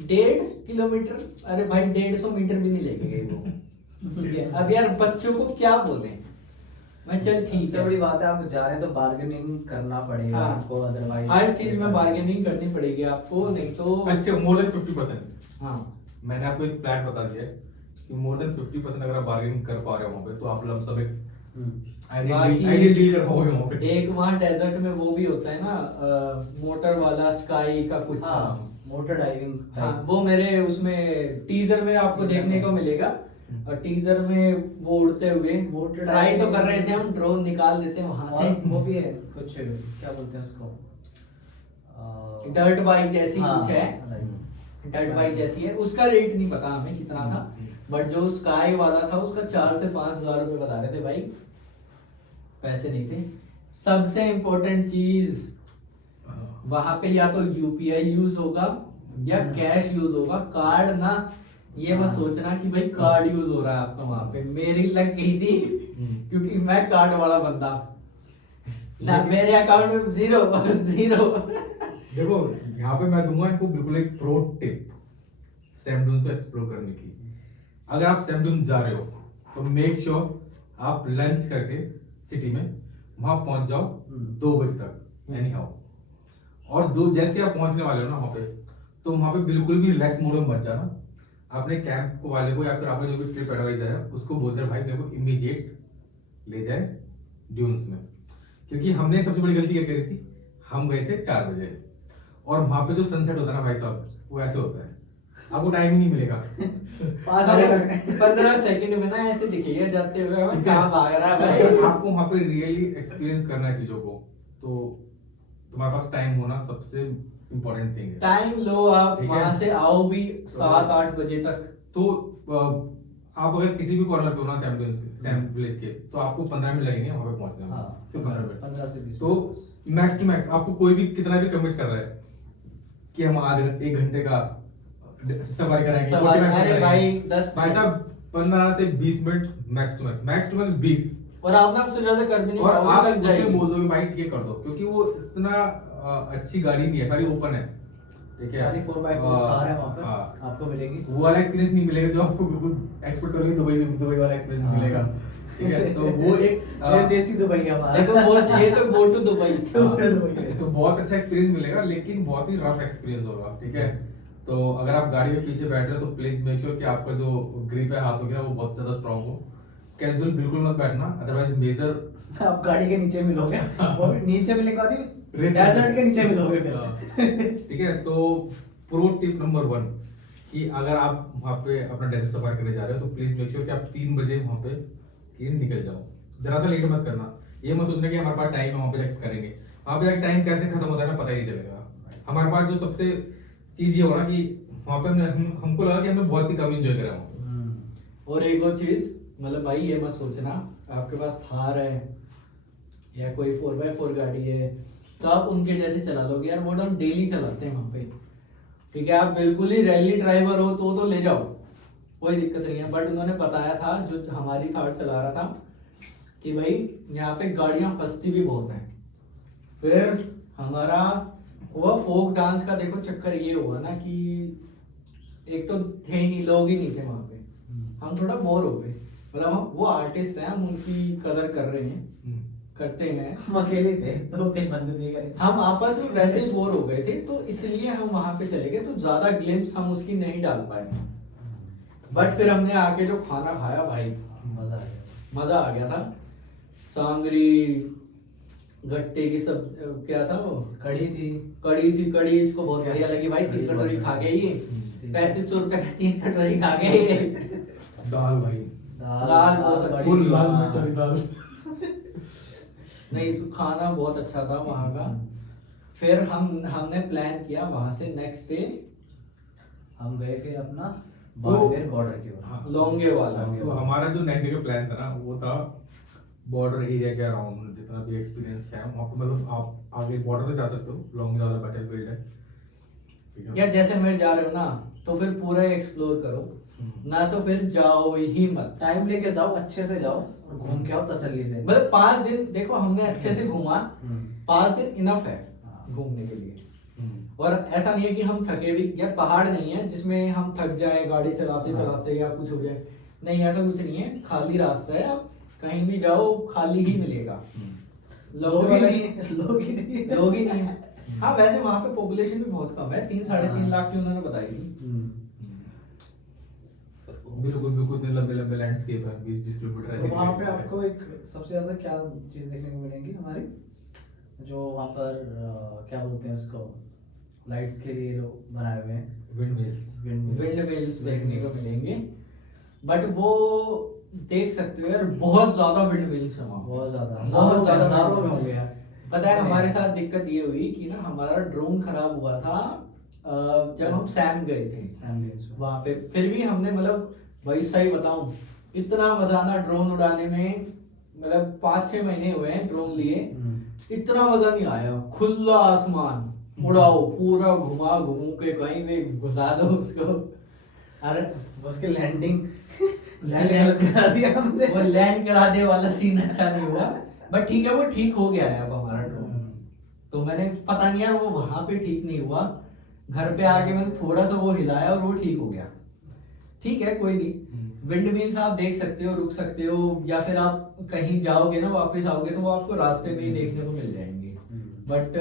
1.5 किलोमीटर, अरे भाई 150 मीटर भी नहीं लेके गए वो, ठीक है। अब यार बच्चों को क्या बोले, मैं चल ठीक सबसे है। बड़ी बात है आप जा रहे हैं तो बार्गेनिंग करना पड़ेगा हाँ। आपको, अदरवाइज हर चीज में बार्गेनिंग करनी पड़ेगी आपको, नहीं तो अच्छा मोर देन 50%। हाँ मैंने आपको एक फ्लैट बता दिया है कि मोर देन 50% अगर आप बार्गेनिंग कर पा रहे हो वहाँ पे तो आप लम सब एक बाकी आइडियल डील कर पाओगे वहाँ पे। एक वहाँ डेजर्ट में वो भी होता है ना, मोटर वाला स्काई का कुछ। हाँ, मोटर डाइविंग हाँ वो मेरे उसमें टीजर में आपको देखने को मिलेगा। और टीजर में वो उड़ते हुए मोटर ट्राई तो कर रहे थे हम, ड्रोन निकाल देते हैं वहां से। वो भी है कुछ, क्या बोलते हैं उसको, डर्ट बाइक जैसी हाँ, कुछ है, डर्ट बाइक जैसी है। उसका रेट नहीं पता हमें कितना था, बट जो स्काई वाला था उसका 4 से 5 हजार रुपए बता रहे थे भाई, पैसे नहीं थे। सबसे इम्पोर्टेंट चीज वहां पे या तो यूपीआई यूज होगा या कैश यूज होगा, कार्ड ना ये मत सोचना कि भाई कार्ड यूज हो रहा है आपका वहां पे। मेरी लग गई थी क्योंकि मैं कार्ड वाला बंदा ना, मेरे अकाउंट में जीरो जीरो। देखो यहाँ पे मैं दूंगा इनको बिल्कुल एक प्रो टिप सैम डून्स को एक्सप्लोर करने की। अगर आप सैम डून्स जा रहे हो तो मेक श्योर आप लंच करके सिटी में वहां पहुंच जाओ 2 बजे तक एनी हाउ। और जैसे आप पहुंचने वाले हो ना वहां पे, तो वहां पे बिल्कुल भी रिलैक्स मोड में मत जाना। अपने कैंप वाले को या फिर आपका जो भी ट्रिप एडवाइजर है उसको बोलते हैं भाई मेरे को इमीडिएट ले जाए ड्यून्स में। क्योंकि हमने सबसे बड़ी गलती क्या करी थी, हम गए थे 4 बजे और वहां पे जो सनसेट होता है ना भाई साहब, वो ऐसे होता है आपको टाइम ही नहीं मिलेगा। 15 सेकंड में ना ऐसे दिखेगा जाते हुए, हमें कहाँ भाग रहा है भाई। आपको वहां पे रियली एक्सपीरियंस करना है चीजों को, तो तुम्हारे पास टाइम होना सबसे इम्पोर्टेंट थिंग है। टाइम लो, आप ठीक है। वहां से आओ भी 7-8 बजे तक। तो आप अगर किसी भी कॉर्नर पे हो ना सैम विलेज के, तो आपको 15 मिनट लगेंगे वहां पे पहुंचने में। हाँ, सिर्फ 15 मिनट। 15 से 20 तो मैक्स टू मैक्स आपको कोई भी कितना भी कमिट कर रहा है कि हम आधे 1 घंटे का सवारी कराएंगे, सवारी, 45 मिनट अरे कराएंगे। भाई 10 भाई साहब 15 से 20 मिनट मैक्स टू मैक्स 20। और आप ना उससे ज्यादा कर भी नहीं और पाओगे, आप लग उसमें जाएगी। बोल दोगे भाई ये कर दो, क्योंकि वो इतना अच्छी गाड़ी नहीं है, सारी ओपन है, ठीक है। सारी 4x4 कार है वहाँ पे, हाँ। आपको मिलेगी। वो वाला एक्सपीरियंस नहीं मिलेगा जो आपको बिल्कुल एक्सपेक्ट करोगे दुबई वाला एक्सपीरियंस हाँ। मिलेगा, ठीक है। तो वो एक ये देसी दुबई है हमारा। देखो वो ये तो गो टू दुबई। तो बहुत अच्छा एक्सपीरियंस मिलेगा, लेकिन बहुत ही रफ एक्सपीरियंस होगा, ठीक है। तो अगर आप गाड़ी में पीछे बैठ रहे हो तो प्लीज मेक श्योर कि आपका जो ग्रिप है हाथों की ना वो बहुत ज्यादा स्ट्रांग हो। कैजुअल बिल्कुल मत बैठना, अदरवाइज मेजर आप गाड़ी के नीचे मिलोगे, वो भी नीचे मिलने के बाद ही डेजर्ट के नीचे मिलोगे फिर। ठीक है। तो प्रो टिप नंबर 1 कि अगर आप वहाँ पे अपना डेजर्ट सफारी करने जा रहे हो तो प्लीज मेक श्योर कि आप 3 बजे वहाँ पे निकल जाओ, जरा सा लेट मत करना। ये मत सोचना कि हमारे पास टाइम है वहाँ पे जाकर करेंगे, वहाँ पे जाकर टाइम कैसे खत्म होता है ना पता ही नहीं चलेगा। हमारे पास जो सबसे चीज ये हो ना कि वहाँ पे हमको लगा कि हमने बहुत ही कम एंजॉय करा वहाँ। और एक और चीज, मतलब भाई ये मत सोचना आपके पास थार है या कोई 4x4 गाड़ी है तो आप उनके जैसे चला लोगे, यार वो हम डेली चलाते हैं वहाँ पे, ठीक है। आप बिल्कुल ही रैली ड्राइवर हो तो ले जाओ, कोई दिक्कत नहीं है। बट उन्होंने बताया था जो हमारी थार चला रहा था कि भाई यहाँ पे गाड़ियां फंसती भी बहुत हैं। फिर हमारा वो फोक डांस का देखो चक्कर ये हुआ ना कि एक तो थे ही नहीं, लोग ही नहीं थे वहाँ पे, हम थोड़ा बोर हो गए। मतलब हम वो आर्टिस्ट हैं, हम उनकी कदर कर रहे हैं, करते हैं। हम अकेले थे, 2-3 बंदे देख रहे थे। हम आपस में वैसे ही बोर हो गए थे, तो इसलिए हम वहां पे चले गए, तो ज्यादा ग्लिम्स हम उसकी नहीं डाल पाए। बट फिर हमने आके जो खाना खाया भाई, मजा आ गया। मजा आ गया था। सांगरी, गट्टे की सब, क्या था वो, कड़ी थी। कड़ी इसको बहुत बढ़िया लगी भाई। 3 कटोरी खा गए ये, 3500 रुपए का 3 कटोरी खा गए ये। दाल भाई, दाल बहुत अच्छी फुल थी लाल वहाँ। मिर्च वाली दाल। नहीं, खाना बहुत अच्छा था वहाँ का। फिर हमने प्लान किया वहां से नेक्स्ट डे हम गए फिर अपना तो- बाड़मेर बॉर्डर की ओर। हाँ। लोंगे वाला। तो हमारा जो नेक्स्ट जगह प्लान था ना, वो था बॉर्डर एरिया के अराउंड, जितना भी एक्सपीरियंस है वहाँ पे, मतलब आप आगे बॉर्डर तक जा सकते हो, लॉन्गे वाला बैटल फील्ड है, ठीक है। या जैसे मैं जा रहे हो ना, तो फिर पूरा एक्सप्लोर करो, ना तो फिर जाओ ही मत। टाइम लेके जाओ, अच्छे से जाओ और घूम के आओ तसल्ली से। मतलब 5 दिन देखो हमने अच्छे से घूमा, 5 दिन इनफ है हाँ। घूमने के लिए। और ऐसा नहीं है कि हम थके भी, या पहाड़ नहीं है जिसमें हम थक जाए गाड़ी चलाते चलाते या कुछ हो जाए, नहीं ऐसा कुछ नहीं है। खाली रास्ता है, आप कहीं भी जाओ खाली ही मिलेगा। लोग ही नहीं, लोग ही नहीं। लोग ही नहीं है। हाँ वैसे वहाँ पे पॉपुलेशन भी बहुत कम है, 3-3.5 लाख की उन्होंने बताई थी। बिल्कुल बिल्कुल, इतने लंबे लंबे लैंडस्केप है, 20-20 किलोमीटर ऐसे। तो वहाँ पे आपको एक सबसे ज्यादा क्या चीज देखने को मिलेंगी हमारी, जो वहाँ पर क्या बोलते हैं उसको, लाइट्स के लिए लोग बनाए हुए हैं, विंड मिल्स। विंड मिल्स देखने को मिलेंगे। बट वो देख सकते हो यार, बहुत ज्यादा विंड मिल्स है वहाँ। बहुत ज्यादा, बहुत ज्यादा हजारों में wind होंगे mill। यार। पता है हमारे साथ दिक्कत ये हुई कि ना हमारा ड्रोन खराब हुआ था जब हम सैम गए थे वहां पे। फिर भी हमने मतलब वही सही बताऊं, इतना मजा ना ड्रोन उड़ाने में, मतलब 5-6 महीने हुए हैं ड्रोन लिए, इतना मजा नहीं आया। खुला आसमान उड़ाओ, पूरा घुमा घूम के कहीं भी घुसा दो उसको। अरे उसके लैंडिंग करा दिया हमने। वो लैंड करा दे वाला सीन अच्छा नहीं हुआ, बट ठीक है, वो ठीक हो गया है अब हमारा ड्रोन। तो मैंने पता नहीं यार वो वहां पे ठीक नहीं हुआ, घर पे आके मैंने थोड़ा सा वो हिलाया और वो ठीक हो गया। ठीक है कोई नहीं। विंड मिल्स आप देख सकते हो, रुक सकते हो, या फिर आप कहीं जाओगे ना वापस आओगे तो वो आपको रास्ते में ही देखने को मिल जाएंगे। बट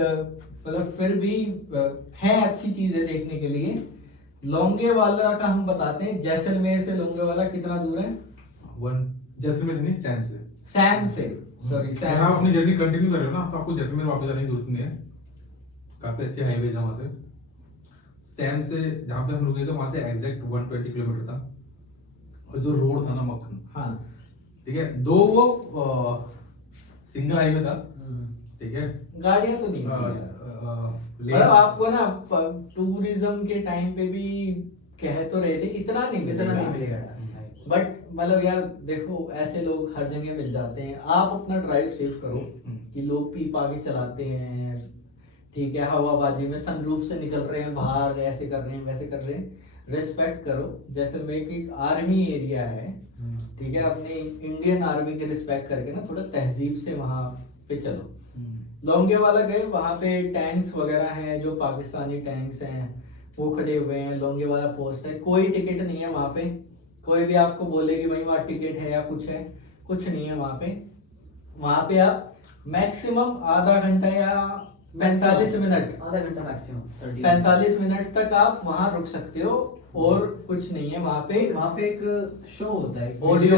मतलब फिर भी है, अच्छी चीज है देखने के लिए। लोंगे वाला का हम बताते हैं, जैसलमेर से लोंगे वाला कितना दूर है? जैसलमेर से नहीं, सैम से। सैम से, सॉरी अगर सैम। आप अपनी जर्नी कंटिन्यू कर रहे हो ना, तो आपको जैसलमेर वापस जाने की जरूरत नहीं है, काफी अच्छे हाईवेज है वहां से। सैम से जहाँ पे हम रुके थे वहां से एग्जैक्ट 120 किलोमीटर था, और जो रोड था ना मक्खन, हाँ ठीक है, दो वो सिंगल हाईवे था, ठीक है। गाड़ियां तो नहीं थी यार। मतलब आपको ना टूरिज्म के टाइम पे भी कह तो रहे थे इतना नहीं मिलेगा। बट मतलब यार देखो, ऐसे लोग हर जगह मिल जाते हैं। आप अपना ड्राइव सेफ करो, कि लोग पी पा के चलाते हैं, ठीक है, हवाबाजी में सनरूफ से निकल रहे हैं बाहर, ऐसे कर रहे हैं वैसे कर रहे हैं, रिस्पेक्ट करो। जैसलमेर की आर्मी एरिया है, ठीक है, अपने इंडियन आर्मी के रिस्पेक्ट करके ना थोड़ा तहजीब से वहां पे चलो। लोंगे वाला गए, वहां पे टैंक्स वगैरह हैं, जो पाकिस्तानी टैंक्स हैं वो खड़े हुए हैं। लोंगे वाला पोस्ट है, कोई टिकट नहीं है वहां पे। कोई भी आपको बोले कि भाई वहाँ टिकट है या कुछ है, कुछ नहीं है वहां पे। वहां पे आप मैक्सिमम आधा घंटा या 45 मिनट, आधा घंटा मैक्सिमम 45 मिनट तक आप वहां रुक सकते हो, और कुछ नहीं है वहां पे। वहाँ पे एक शो होता है, ऑडियो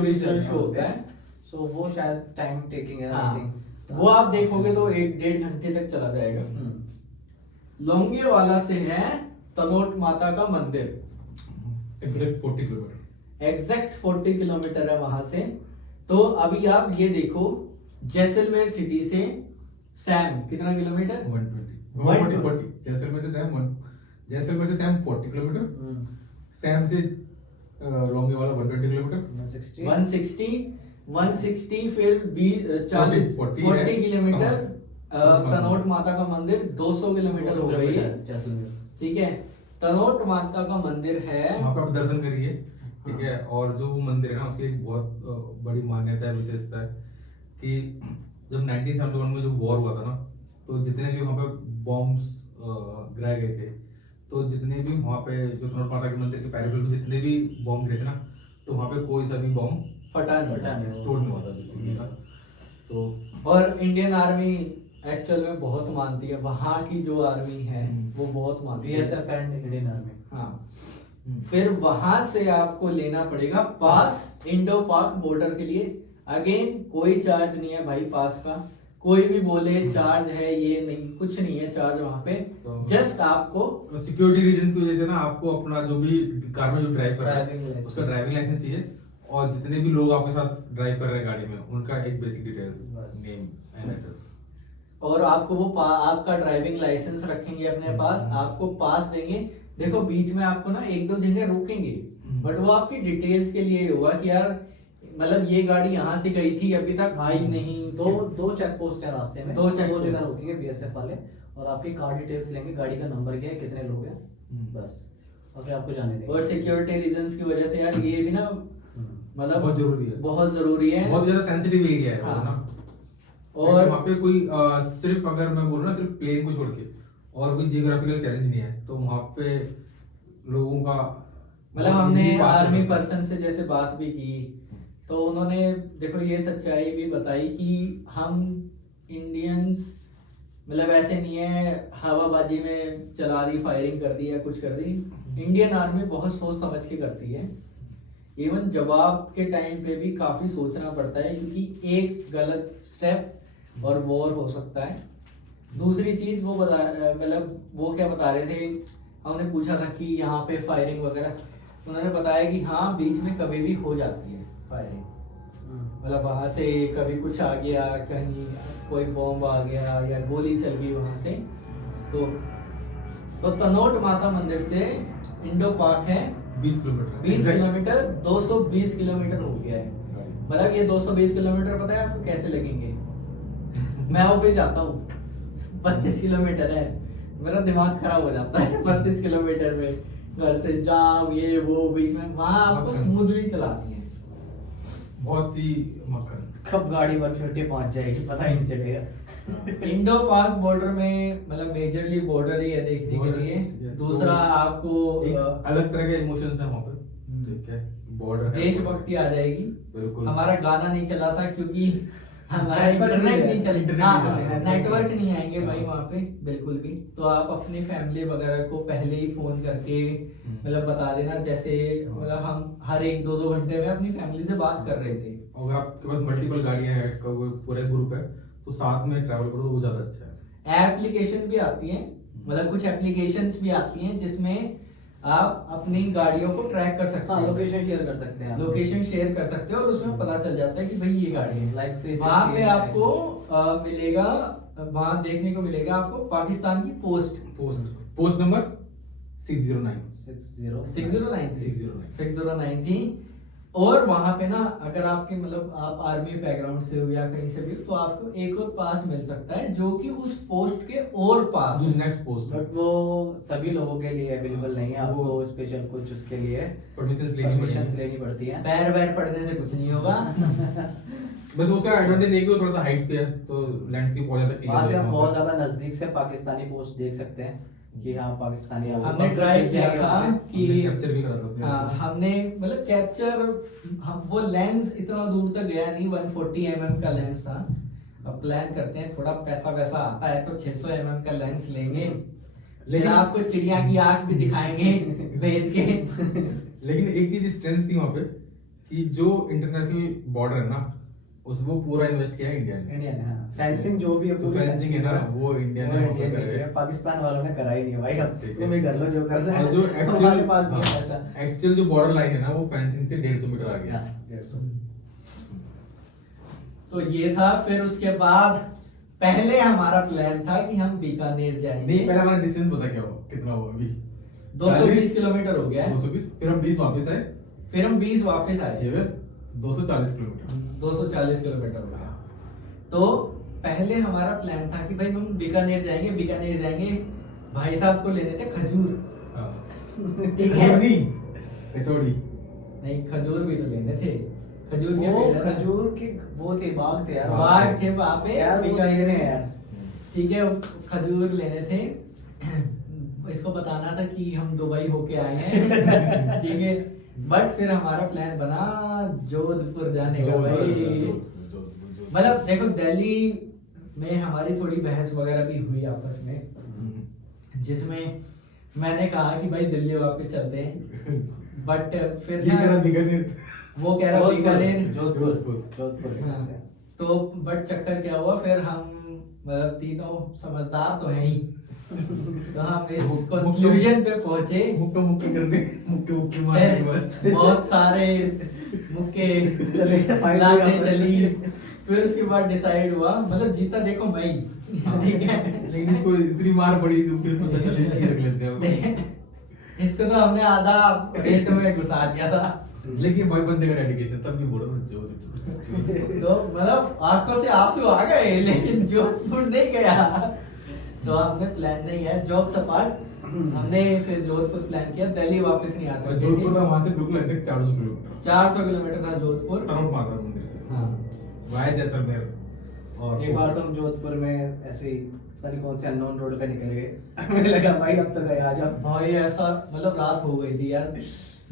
विजुअल शो होता है, सो वो शायद टाइम टेकिंग है। हाँ, वो आप देखोगे तो 1-1.5 घंटे तक चला जाएगा। लोंगे वाला से है तनोट माता का मंदिर, एग्जैक्ट 40 किलोमीटर। एग्जैक्ट 40 किलोमीटर है वहां से। तो अभी आप ये देखो, जैसलमेर सिटी से सैम कितना किलोमीटर? 120। जैसलमेर से सैम 40 किलोमीटर, सैम से लोंगे वाला 120 किलोमीटर, 160 फिर 40 किलोमीटर। तनोट माता का मंदिर 200 किलोमीटर हो गई है, ठीक है। तनोट माता का मंदिर है, वहाँ पे आप दर्शन करिए, ठीक है। और जो वो मंदिर है ना, उसकी एक बहुत बड़ी मान्यता है, विशेषता है कि जब 1971 में जो वॉर हुआ था ना, तो जितने भी वहाँ पे बॉम्ब्स गिराए गए थे, तो जितने भी वहाँ पे जो तनोट माता के मंदिर के पैरिफेरल में जितने भी बॉम्ब गिरे थे ना, तो वहाँ पे कोई सा भी बॉम्ब फटा नहीं, एक्सप्लोड नहीं हुआ था बेसिकली। तो तो और इंडियन आर्मी एक्चुअल में बहुत मानती है, वहाँ की जो आर्मी है वो बहुत मानती है। BSF and Indian army. हाँ, फिर वहां से आपको लेना पड़ेगा पास इंडो पाक बॉर्डर के लिए। अगेन कोई चार्ज नहीं है भाई पास का, कोई भी बोले चार्ज है, ये नहीं, कुछ नहीं है चार्ज वहां पे। तो- जस्ट आपको सिक्योरिटी रीजन की वजह से ना आपको अपना जो भी कार में जो ड्राइव कर रहा Driving है license। उसका ड्राइविंग लाइसेंस चाहिए, और जितने भी लोग आपके साथ ड्राइव कर रहे हैं गाड़ी में उनका एक बेसिक डिटेल्स, बस। Name and address. और आपको वो आपका ड्राइविंग लाइसेंस रखेंगे अपने पास, आपको पास देंगे। देखो बीच में आपको ना एक दो जगह रोकेंगे, बट वो आपकी डिटेल्स के लिए होगा कि यार मतलब ये गाड़ी यहाँ से गई थी अभी तक आई नहीं। दो चेक पोस्ट है रास्ते में, दो check दो post। जगह रोकेंगे बीएसएफ वाले, और आपकी कार डिटेल्स लेंगे, गाड़ी का नंबर क्या है, कितने लोग हैं, बस, और फिर आपको जाने देंगे। और सिक्योरिटी रीजंस की वजह से यार ये भी ना मतलब बहुत जरूरी है, बहुत जरूरी है। बहुत ज्यादा सेंसिटिव एरिया है हाँ। वो ना। और वहाँ पे कोई सिर्फ अगर मैं बोलूँ ना, सिर्फ प्लेन को छोड़ के और कोई जियोग्राफिकल चैलेंज नहीं है, तो वहाँ पे लोगों का मतलब बहुत हमने easily pass हो आर्मी सकता है। पर्सन से जैसे बात भी की, तो उन्होंने देखो ये सच्चाई भी बताई कि हम इंडियंस मतलब ऐसे नहीं है हवाबाजी में चला दी, फायरिंग कर दी या कुछ कर दी। इंडियन आर्मी बहुत सोच समझ के करती है। इवन जवाब के टाइम पे भी काफी सोचना पड़ता है, क्योंकि एक गलत स्टेप और वॉर हो सकता है। दूसरी चीज वो बता मतलब वो क्या बता रहे थे, हमने पूछा था कि यहाँ पे फायरिंग वगैरह, उन्होंने बताया कि हाँ बीच में कभी भी हो जाती है फायरिंग। मतलब वहां से कभी कुछ आ गया, कहीं कोई बॉम्ब आ गया या गोली चल गई वहां से। तो तनोट माता मंदिर से इंडो पाक है 20 किलोमीटर 20 किलोमीटर, 220 किलोमीटर हो गया है। मतलब ये 220 किलोमीटर पता है आपको कैसे लगेंगे? मैं ऑफिस जाता हूँ 32 किलोमीटर है, मेरा दिमाग खराब हो जाता है 32 किलोमीटर में, घर से जाम ये वो बीच में, वहां आपको स्मूथली चलानी है। बहुत ही मक्खन। कब गाड़ी 150 पहुंच जाएगी पता ही नहीं चलेगा। इंडो पाक बॉर्डर में मतलब मेजरली बॉर्डर ही है देखने के लिए। दूसरा आपको एक अलग तरह के इमोशंस हैं वहाँ पे, ठीक है, बॉर्डर है, देशभक्ति आ जाएगी। बिल्कुल। हमारा गाना नहीं चला था क्योंकि हमारा नेटवर्क इंटरनेट नहीं नहीं है, चल इंटरनेट हाँ, नहीं चलेगा। नेटवर्क नहीं आएंगे भाई वहाँ पे बिल्कुल भी। तो आप अपनी फैमिली वगैरह को पहले ही फोन करके मतलब बता देना, जैसे मतलब हम हर एक दो घंटे में अपनी फैमिली से बात कर रहे थे। अगर आपके पास मल्टीपल गाड़ियां हैं, का कोई पूरा ग्रुप है, तो साथ में ट्रैवल करो तो वो ज्यादा अच्छा है। एप्लीकेशन भी आती है, मतलब कुछ एप्लीकेशंस भी आती हैं जिसमें आप अपनी गाड़ियों को ट्रैक कर सकते हाँ, हैं, लोकेशन शेयर कर सकते हैं आप। लोकेशन शेयर कर सकते हो और उसमें पता चल जाता है कि भाई ये गाड़ी है। Like 360 वहाँ पे है। आपको मिलेगा, वहाँ देखने को मिलेगा आपको पाकिस्तान की पोस्ट नंबर 609 609 थी। और वहां पे ना अगर आपके मतलब आप आर्मी बैकग्राउंड से हो या कहीं से भी हो, तो आपको एक और पास मिल सकता है जो कि उस पोस्ट के और पास है। नेक्स्ट पोस्ट बट वो सभी लोगों के लिए अवेलेबल नहीं है, आपको स्पेशल कुछ उसके लिए परमिशंस परमिशंस लेनी पड़ती है। पैर वैर पड़ने से कुछ नहीं होगा। बस उसका एडवांटेज एक ही थोड़ा सा हाइट पे है, तो लैंडस्केप बहुत ज्यादा वहाँ से clear आप है बहुत वहाँ ज्यादा नजदीक से पाकिस्तानी पोस्ट देख सकते हैं कि हाँ पाकिस्तानी हमने ट्राई किया था कि हमने कैप्चर भी करा था अपने हाँ, से। हमने मतलब कैप्चर हम वो लेंस इतना दूर तक गया नहीं, 140 mm का लेंस था। अब प्लान करते हैं, थोड़ा पैसा वैसा आता है तो 600 mm का लेंस लेंगे, लेकिन आपको चिड़िया की आंख भी दिखाएंगे भेज के। लेकिन एक चीज स्ट्रेंथ थी वहाँ पे कि जो इंटरनेशनल बॉर्डर है ना, उस वो पूरा इन्वेस्ट किया है इंडिया ने। इंडियन है, फेंसिंग जो भी है तो फेंसिंग है ना, वो इंडिया ने इंडियन करा है। है, पाकिस्तान वालों ने करा ही नहीं है भाई। अब ठीक है। तुम ही कर लो जो करना है, और जो हमारे पास नहीं है पैसा। एक्चुअल जो बॉर्डर लाइन है ना, वो फेंसिंग से 150 मीटर आ गया। 150। तो ये था। फिर उसके बाद पहले हमारा प्लान था कि हम बीकानेर जाएंगे। नहीं, पहले हमारा डिस्टेंस पता क्या हुआ, कितना हुआ अभी? 220 किलोमीटर हो गया है। 220, फिर हम 20 वापस आए, फिर हम 20 वापस आए, ये फिर 240 किलोमीटर। 240 किलोमीटर हो गया। तो पहले हमारा प्लान था कि भाई हम बीकानेर जाएंगे, बीकानेर जाएंगे, भाई साहब को लेने थे खजूर। ठीक है, नहीं, कचौड़ी। नहीं खजूर भी तो लेने थे, खजूर के वो पेड़ है ना। खजूर के वो थे, बाग थे यार, बाग थे वहाँ पे यार, वो बीकानेर लेने में। हैं यार। ठीक है, खजूर लेने थे। इसको बताना था कि हम दुबई होके आए हैं। ठीक है, बट फिर हमारा प्लान बना जोधपुर जाने का भाई। मतलब देखो दिल्ली में हमारी थोड़ी बहस वगैरह भी हुई आपस में, जिसमें मैंने कहा कि भाई दिल्ली वापस चलते हैं, बट फिर ये ना कह रहा बीकानेर, वो कह रहा बीकानेर। जोधपुर हाँ, तो बट चक्कर क्या हुआ, फिर हम मतलब तीनों समझदार तो हैं ही, तो हम इस कंक्लूजन पे पहुंचे, मुक्के करने, मुक्के मारने के बाद बहुत सारे मुक्के चले, लाते चली, फिर उसके बाद डिसाइड हुआ, मतलब जीता देखो मैं ही, ठीक है। लेकिन इसको इतनी मार पड़ी तो फिर सोचा चले इसकी रख लेते हैं। इसको तो हमने आधा रेत में घुसा दिया था, लेकिन भाई बंदे का डेडिकेशन तब भी बोला था जोधपुर। तो मतलब आंखों से आंसू आ गए, लेकिन जोधपुर नहीं गया। तो हमने प्लान नहीं है, जोक्स अपार्ट, हमने फिर जोधपुर प्लान किया, दिल्ली वापस नहीं आ और सकते जोधपुर थे। का वहां से बिल्कुल एग्जैक्ट 400 किलोमीटर 400 किलोमीटर था जोधपुर। तरफ माता मंदिर से हाँ, वाया जैसलमेर। और एक बार तो हम जोधपुर में ऐसे ही पता नहीं कौन से अननोन रोड पे निकल गए। हमें लगा भाई अब तो गए आज हम। भाई ऐसा मतलब रात हो गई थी यार,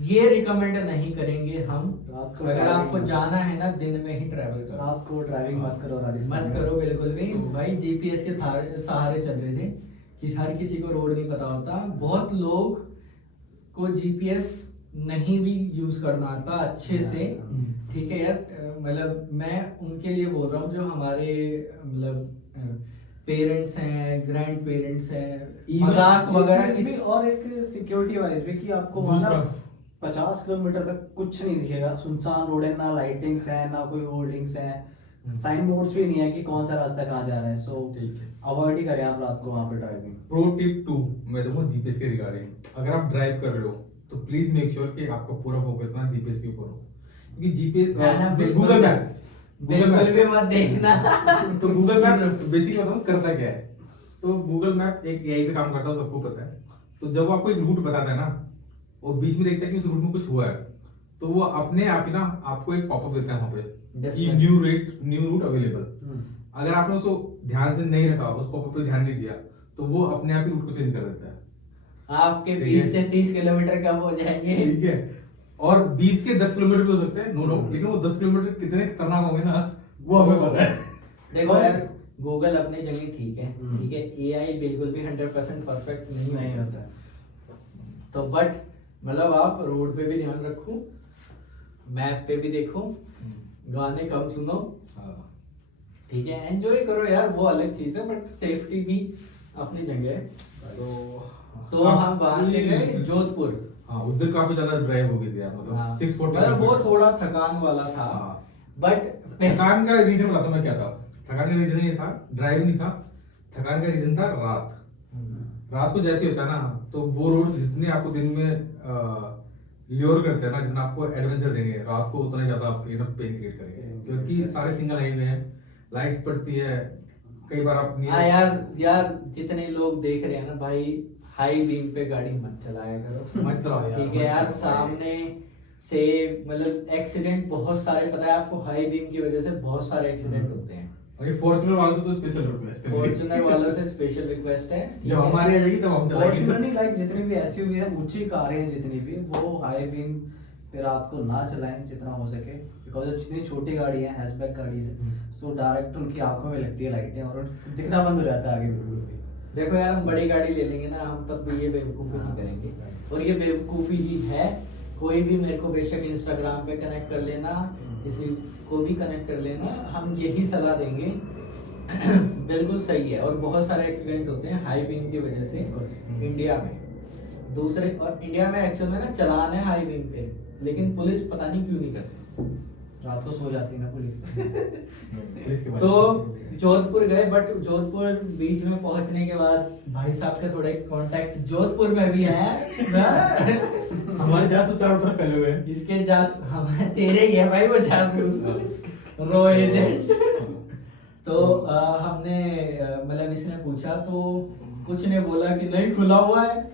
ये रिकमेंड नहीं करेंगे हम। रात को अगर driving आपको मत- जाना है ना, दिन में ही ट्रैवल करो, रात को ड्राइविंग मत करो राजस्थान मत में। करो बिल्कुल भी। भाई जीपीएस के सहारे चल रहे थे, कि हर किसी को रोड नहीं पता होता, बहुत लोग को जीपीएस नहीं भी यूज करना आता अच्छे से, ठीक है यार। मतलब मैं उनके लिए बोल रहा हूँ जो हमारे मतलब पेरेंट्स हैं, ग्रैंड पेरेंट्स हैं, Even मजाक वगैरह GPS भी, किसी- और एक सिक्योरिटी वाइज भी कि आपको वहाँ दूसरा। 50 किलोमीटर तक कुछ नहीं दिखेगा, सुनसान रोड है, ना लाइटिंग्स है, ना कोई होर्डिंग्स है, साइन बोर्ड्स भी नहीं है कि कौन सा रास्ता कहाँ जा रहा है। सो ठीक है। अवॉइड ही करें आप रात को वहाँ पे ड्राइविंग। प्रो टिप 2 मैं दूंगा जीपीएस के रिगार्डिंग। अगर आप ड्राइव कर रहे हो तो प्लीज मेक श्योर कि आपका पूरा फोकस ना जीपीएस के ऊपर हो, क्योंकि जीपीएस है ना, बिल्कुल गूगल मैप बिल्कुल भी मत देखना। तो गूगल मैप बेसिकली बताऊं करता क्या है। तो गूगल मैप एक एआई पे काम करता है, सबको पता है। तो जब वो आपको एक रूट बताता है ना, और बीच में देखता है कि उस रूट में कुछ हुआ है, तो वो अपने आप ही ना आपको एक पॉपअप देता है वहां पे कि न्यू रूट अवेलेबल। अगर आपने उसको ध्यान से नहीं रखा, उस पॉपअप पे ध्यान नहीं दिया, तो वो अपने आप ही रूट को चेंज कर देता है। आपके ठीक है। 20 से 30 किलोमीटर कम हो जाएंगे। ठीक है, और 20 के 10 किलोमीटर भी हो सकते हैं, नो डाउट, लेकिन वो 10 किलोमीटर कितने खतरनाक होंगे ना, वो हमें पता है। देखो यार, गूगल अपनी जगह ठीक है, हम्म। ठीक है, एआई बिल्कुल भी 100% परफेक्ट नहीं नहीं होता। होता है। तो बट मतलब आप रोड पे भी ध्यान रखो, मैप पे भी देखो, गाने कम सुनो, ठीक है, एंजॉय करो यार, वो अलग चीज है, बट सेफ्टी भी अपनी जगह है। तो हम वहां से गए जोधपुर। हाँ, उधर काफी ज्यादा ड्राइव हो गई थी यार, हाँ, मतलब 640 मतलब वो थोड़ा थकान वाला था, हाँ। बट थकान का रीजन बताता हूँ मैं क्या था। थकान का रीजन ये था, ड्राइव नहीं था, थकान का रीजन था रात। रात को जैसे होता है ना, तो वो रोड जितने आपको दिन में ल्योर करते हैं ना, जितना आपको एडवेंचर देंगे, रात को उतना ज्यादा आपके लिए पेन क्रिएट करेंगे, क्योंकि सारे सिंगल हाईवे हैं, लाइट पड़ती है, कई बार आप हाँ यार जितने लोग देख रहे हैं ना भाई, हाई बीम पे गाड़ी मत चलाया करो, मत चलाओ यार, ठीक है मत यार। चलाओ। सामने से मतलब एक्सीडेंट बहुत सारे, पता है आपको, हाई बीम की वजह से बहुत सारे एक्सीडेंट होते हैं। और ये फॉर्च्यूनर वालों से तो स्पेशल रिक्वेस्ट है, फॉर्च्यूनर वालों से स्पेशल रिक्वेस्ट है, ठीक जब है? हमारी आ जाएगी तब हम फॉर्च्यूनर चलाएंगे। नहीं, लाइक जितनी भी एसयूवी है, ऊंची कारें हैं जितनी भी, वो हाई बीम पे रात को ना चलाएं जितना हो सके, बिकॉज जितनी छोटी गाड़ी है, हैचबैक गाड़ी है, तो डायरेक्ट उनकी आंखों में लगती है लाइटें और दिखना बंद हो जाता है आगे बिल्कुल भी। देखो यार, हम बड़ी गाड़ी ले लेंगे ना, हम तब भी ये बेवकूफ़ी नहीं करेंगे, और ये बेवकूफ़ी ही है। कोई भी मेरे को बेशक इंस्टाग्राम पे कनेक्ट कर लेना, किसी को भी कनेक्ट कर लेना, हम यही सलाह देंगे। बिल्कुल सही है, और बहुत सारे एक्सीडेंट होते हैं हाई बीम की वजह से इंडिया में। दूसरे और इंडिया में एक्चुअल में ना चलान है हाई बीम पे, लेकिन पुलिस पता नहीं क्यों नहीं करती। रात को सो जाती है ना पुलिस। इसके बाद तो जोधपुर गए, बट जोधपुर बीच में पहुंचने के बाद भाई साहब के थोड़े कांटेक्ट जोधपुर में भी हैं। हमारे जासूस चारों तरफ फैले हुए हैं। इसके जास हम तेरे ही है भाई वो जासूस, रो एजेंट। तो हमने मतलब इसने पूछा, तो कुछ ने बोला कि नहीं खुला हुआ है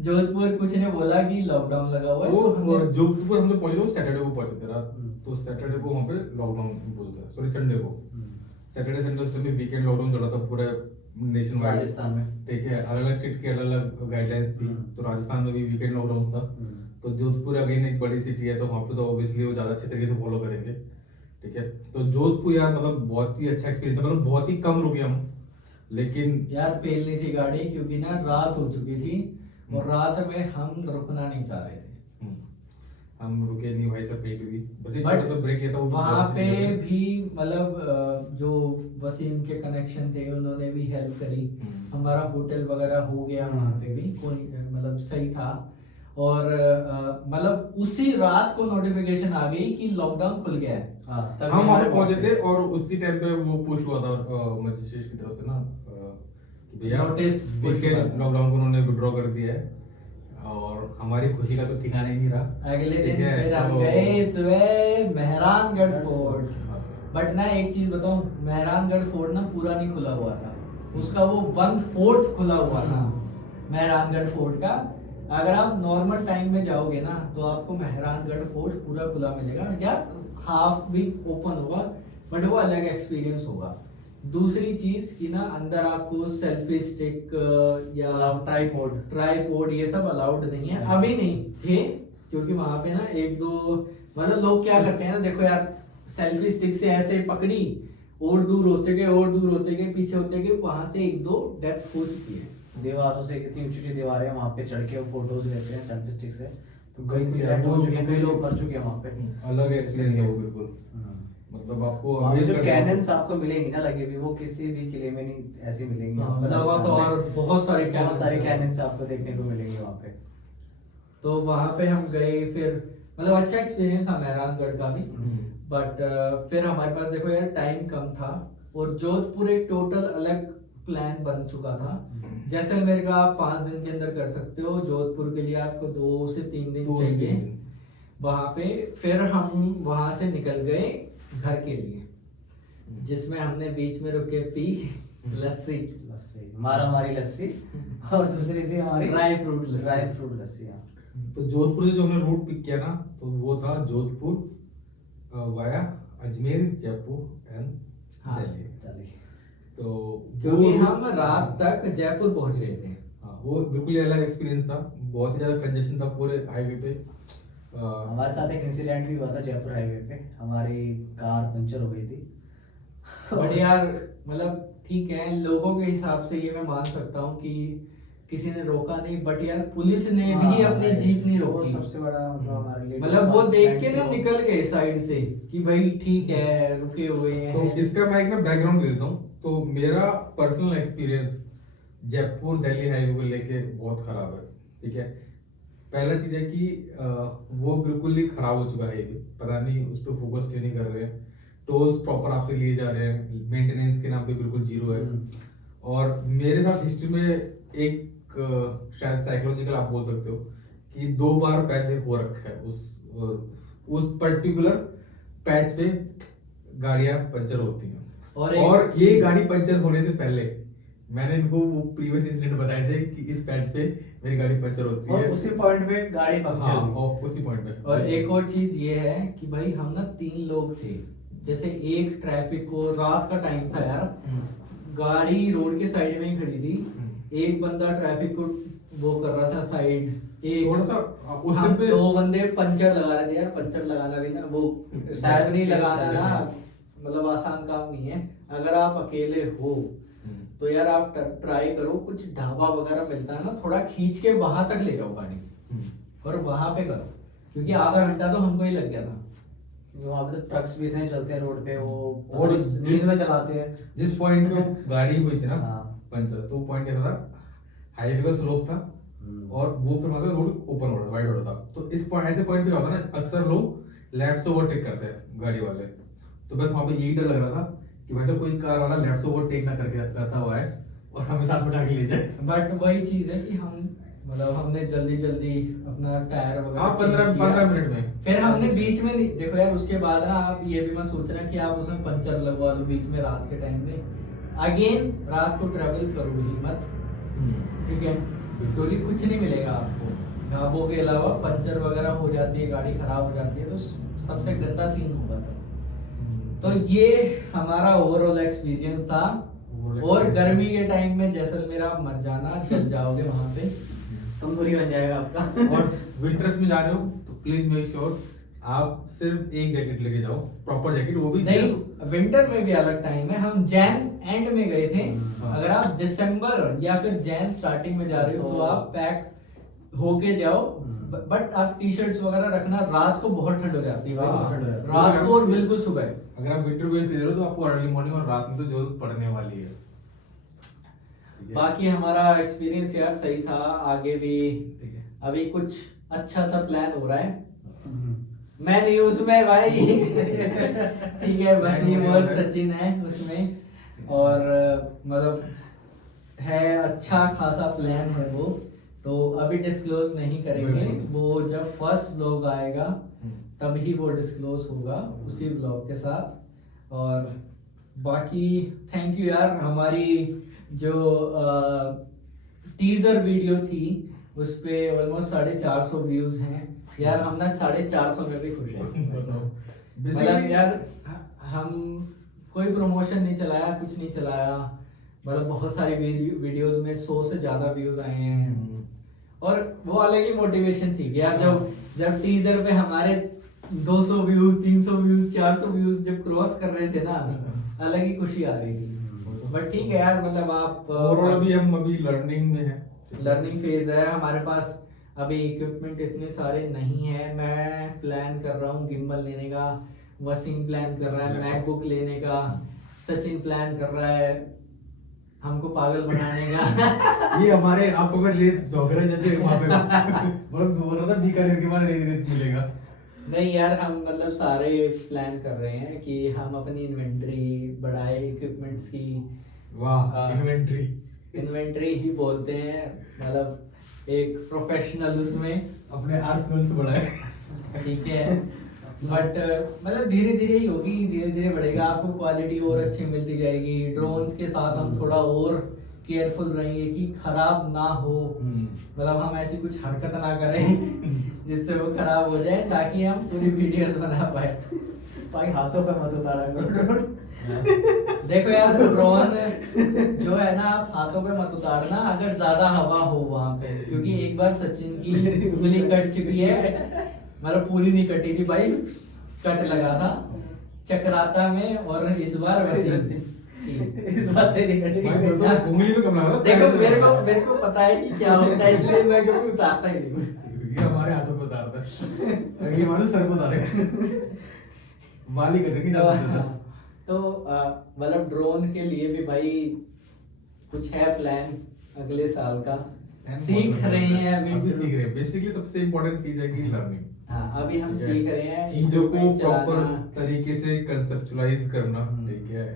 जोधपुर, कुछ ने बोला कि लॉकडाउन लगा हुआ है। तो वो हमने जोधपुर हम लोग पहुंचे, वो सैटरडे को पहुंचे थे रात, तो सैटरडे को वहाँ पे लॉकडाउन बोलते हैं, सॉरी संडे को, सैटरडे संडे उस टाइम पे वीकेंड लॉकडाउन चला था पूरे नेशन वाइड, राजस्थान में। ठीक है, अलग अलग स्टेट की अलग अलग गाइडलाइंस थी। तो राजस्थान में भी वीकेंड लॉकडाउन था। तो जोधपुर अगेन एक बड़ी सिटी है, तो वहाँ पे तो ऑब्वियसली वो ज्यादा अच्छे तरीके से फॉलो करेंगे। ठीक है। तो जोधपुर यार मतलब बहुत ही अच्छा एक्सपीरियंस था, मतलब बहुत ही कम रुके हम, लेकिन यार पेलनी थी गाड़ी क्योंकि ना रात हो चुकी थी और रात में हम रुकना नहीं चाह रहे थे। हम रुके नहीं भाई साहब कहीं पे भी, बस एक बट छोटा सा ब्रेक लिया था वो भी वहाँ बहुत सी पे जगह। भी मतलब जो वसीम के कनेक्शन थे उन्होंने भी हेल्प करी। हमारा होटल वगैरह हो गया वहाँ पे भी, कोई मतलब सही था। और मतलब उसी रात को नोटिफिकेशन आ गई कि लॉकडाउन खुल गया है। हम वहाँ पे पहुंचे थे और उसी टाइम पे वो पुश हुआ था मजिस्ट्रेट की तरफ से ना कि भैया नोटिस पुश हुआ था। लॉकडाउन को उन्होंने विड्रॉ कर दिया है, और हमारी खुशी का तो ठिकाना ही नहीं रहा। अगले ठीक दिन है, फिर हम तो- गए सुबह मेहरानगढ़ फोर्ट। हाँ। बट ना एक चीज बताऊं, मेहरानगढ़ फोर्ट ना पूरा नहीं खुला हुआ था, उसका वो 1/4 खुला हुआ था मेहरानगढ़ फोर्ट का। अगर आप नॉर्मल टाइम में जाओगे ना तो आपको मेहरानगढ़ फोर्ट पूरा खुला मिलेगा, या हाफ भी ओपन होगा, बट वो अलग एक्सपीरियंस होगा। दूसरी चीज कि ना अंदर आपको सेल्फी स्टिक या ट्राईपोड ये सब अलाउड नहीं है, अभी नहीं थे, क्योंकि वहां पे ना एक दो मतलब लोग क्या करते हैं ना, देखो यार सेल्फी स्टिक से ऐसे पकड़ी और दूर होते गए और दूर होते गए, पीछे होते गए, वहां से एक दो डेथ हो चुकी है। दीवारों से कितनी ऊंची ऊंची दीवारें हैं, वहां पे चढ़ के वो फोटोज लेते हैं सेल्फी स्टिक से, तो कई इंसिडेंट हो चुके हैं, कई लोग मर चुके हैं वहां पे। अलग एक्सपीरियंस है वो बिल्कुल, मतलब आपको वहाँ पे जो amazed कैनन्स आपको मिलेंगी ना लगी हुई, वो किसी भी किले में नहीं ऐसी मिलेंगी हाँ, आपको लगा तो राजस्थान और में। बहुत सारे बहुत सारे cannons हैं। कैनन्स आपको देखने को मिलेंगे वहाँ पे। तो वहां पे हम गए, फिर मतलब अच्छा एक्सपीरियंस था मेहरानगढ़ का भी। बट फिर हमारे पास देखो यार टाइम कम था और जोधपुर एक टोटल अलग प्लान बन चुका था। जैसलमेर का आप 5 दिन के अंदर कर सकते हो, जोधपुर के लिए आपको 2 से 3 दिन चाहिए वहां पे। फिर हम वहां से निकल गए घर के लिए, जिसमें हमने बीच में रुके पी लस्सी मारा हमारी लस्सी और दूसरी थी हमारी ड्राई फ्रूट लस्सी। हाँ। तो जोधपुर से जो हमने रूट पिक किया ना, तो वो था जोधपुर वाया अजमेर, जयपुर एंड हाँ, दिल्ली। तो क्योंकि वो- हम रात तक जयपुर पहुंच गए थे। हाँ, वो बिल्कुल ही अलग एक्सपीरियंस था, बहुत ही ज्यादा कंजेशन था पूरे हाईवे पे। हमारे साथ एक इंसिडेंट भी हुआ था जयपुर हाईवे पे, हमारी कार पंचर हो गई थी। बट यार मतलब ठीक है, लोगों के हिसाब से ये मैं मान सकता हूँ कि किसी ने रोका नहीं, बट यार पुलिस ने भी हाँ, अपनी जीप नहीं वो रोकी। सबसे बड़ा मतलब हमारे लिए मतलब वो देख के ना निकल गए साइड से कि भाई ठीक है रुके हुए तो हैं। इसका मैं एक ना बैकग्राउंड दे देता हूँ। तो मेरा personal experience Jaipur Delhi highway को लेके बहुत खराब है, ठीक है। पहला चीज है कि वो बिल्कुल ही खराब हो चुका है हाईवे, पता नहीं उस पर फोकस क्यों नहीं कर रहे हैं। टोल्स प्रॉपर आपसे लिए जा रहे हैं, मेंटेनेंस के नाम पे बिल्कुल जीरो है। और मेरे साथ हिस्ट्री में एक शायद साइकोलॉजिकल आप बोल सकते हो कि 2 बार पहले हो रखा है उस पर्टिकुलर पैच पे गाड़ियां पंचर होती हैं। और ये गाड़ी पंचर होने से पहले मैंने इनको वो प्रीवियस इंसिडेंट बताए थे कि इस पैच पे मेरी गाड़ी पंचर होती है, और उसी पॉइंट पे गाड़ी पंचर हाँ, हुई। और उसी पॉइंट पे। और एक और चीज ये है कि भाई हम ना 3 लोग थे, जैसे एक ट्रैफिक को रात का टाइम था यार, गाड़ी रोड के साइड में ही खड़ी थी, एक बंदा ट्रैफिक को वो कर रहा था साइड, एक थोड़ा सा उस हम टाइम पे 2 बंदे पंचर लगा रहे थे यार। पंचर लगाना भी ना वो शायद नहीं लगाना ना, मतलब आसान काम नहीं है। अगर आप अकेले हो तो यार आप ट्राई करो, कुछ ढाबा वगैरह मिलता है ना, थोड़ा खींच के वहां तक ले जाओ गाड़ी और वहां पे करो, क्योंकि आधा घंटा तो हमको ही लग गया था। वहाँ पे तो ट्रक्स भी इतने चलते हैं रोड पे, वो और जीज में चलाते हैं। जिस पॉइंट पे गाड़ी हुई थी ना हाँ। पंचर, तो वो पॉइंट कैसा था, हाईवे का स्लोप था और वो फिर वहां से रोड ओपन हो रहा था, वाइड हो रहा था। तो इस पॉइंट ऐसे पॉइंट पे क्या होता है ना, अक्सर लोग लेफ्ट से ओवरटेक करते हैं गाड़ी वाले। तो बस वहां पे यही डर लग रहा था कि भाई साहब कोई कार वाला लेफ्ट से ओवरटेक ना करके करता हुआ है और हमें साथ में उठा के ले जाए। बट वही चीज है कि हम मतलब हमने जल्दी जल्दी अपना टायर वगैरह हाँ, 15 मिनट में। फिर हमने बीच में देखो यार, उसके बाद ना आप ये भी मत सोच रहे कि आप उसमें पंचर लगवा दो बीच में रात के टाइम में। अगेन रात को ट्रेवल करो ही मत, ठीक है, क्योंकि कुछ नहीं मिलेगा आपको। ढाबों के अलावा पंचर वगैरह हो जाती है, गाड़ी खराब हो जाती है, तो सबसे गंदा सीन होगा तब। तो ये हमारा ओवरऑल एक्सपीरियंस था। और गर्मी के टाइम में जैसलमेर आप मत जाना, चल जाओगे वहां पे तंदूरी बन जाएगा आपका। और विंटर्स में जा रहे हो तो प्लीज मेक श्योर आप सिर्फ एक जैकेट लेके जाओ, प्रॉपर जैकेट, वो भी नहीं, विंटर में भी अलग टाइम है। हम जैन एंड में गए थे। हाँ। अगर आप दिसंबर या फिर जैन स्टार्टिंग में जा रहे हो तो आप पैक होके जाओ। बट आप टी शर्ट्स वगैरह रखना, रात को बहुत ठंड हो जाती है भाई। हाँ, ठंड हो जाती है। रात को और बिल्कुल सुबह। अगर आप विंटर वेयर से ले रहे हो तो आपको अर्ली मॉर्निंग और रात में तो जरूरत पड़ने वाली है। ठीक है? बाकी हमारा एक्सपीरियंस यार सही था। आगे भी ठीक है। अभी कुछ अच्छा सा प्लान हो रहा है। मैं नहीं हूँ उसमें भाई। ठीक है, वसीम और सचिन है उसमें। और मतलब है अच्छा खासा प्लान है वो, तो अभी डिस्क्लोज नहीं करेंगे। वो जब फर्स्ट ब्लॉग आएगा तभी वो डिस्क्लोज होगा उसी ब्लॉग के साथ। और बाकी थैंक यू यार, हमारी जो टीजर वीडियो थी उस पे ऑलमोस्ट 450 व्यूज हैं यार। हम ना 450 में भी खुश हैं। मतलब यार हम कोई प्रमोशन नहीं चलाया, कुछ नहीं चलाया। मतलब बहुत सारी वीडियोस में 100 से ज्यादा व्यूज आए हैं। और वो अलग ही मोटिवेशन थी यार, जब टीजर पे हमारे 200 व्यूज, 300 व्यूज, 400 व्यूज जब क्रॉस कर रहे थे ना, अलग ही खुशी आ रही थी। बट ठीक है यार, मतलब आप ओवरऑल अभी हम लर्निंग में हैं। लर्निंग फेज है हमारे पास। अभी इक्विपमेंट इतने सारे नहीं है। मैं प्लान कर रहा हूँ गिम्बल लेने का, वसीम प्लान कर रहा है मैकबुक लेने का, सचिन प्लान कर रहा है हमको पागल बनाने का। ये हमारे आपको मैं रेत जोगरा जैसे वहां पे बोल रहा था बीकानेर के बाद रेत मिलेगा। नहीं यार, हम मतलब सारे प्लान कर रहे हैं कि हम अपनी इन्वेंटरी बढ़ाए इक्विपमेंट्स की। वाह, इन्वेंटरी ही बोलते हैं, मतलब एक प्रोफेशनल उसमें अपने आर्सेनल से बढ़ाए। ठीक है। बट मतलब धीरे धीरे ही होगी, धीरे धीरे बढ़ेगा। आपको क्वालिटी और अच्छी मिलती जाएगी। ड्रोन्स के साथ हम थोड़ा और केयरफुल रहेंगे कि खराब ना हो। मतलब हम ऐसी कुछ हरकत ना करें जिससे वो खराब हो जाए, ताकि हम पूरी वीडियोस बना पाए। भाई हाथों पे मत उतारा करो। देखो यार, ड्रोन जो है ना, आप हाथों पे मत उतारना अगर ज्यादा हवा हो वहां पे, क्योंकि एक बार सचिन की उंगली कट चुकी है। मतलब पूरी नहीं कटी थी भाई, कट लगा था चक्राता में। और इस बार वसीम से इस बात तेरी कटी उंगली में कम लगा था। देखो मेरे को पता है कि क्या होता है, इसलिए मैं कभी उतारता ही नहीं हूँ। ये हमारे हाथों पे उतारता है, अगली बार सर पे उतारेगा। वाली कटेंगे ज्यादा। तो मतलब ड्रोन के लिए भी भाई कुछ है प्लान अगले साल का। सीख रहे हैं अभी सीख रहे हैं। बेसिकली सबसे इम्पोर्टेंट चीज है कि लर्निंग। हाँ, अभी हम सीख रहे हैं चीजों को equipment प्रॉपर चलाना। तरीके से कंसेप्चुअलाइज करना। ठीक है,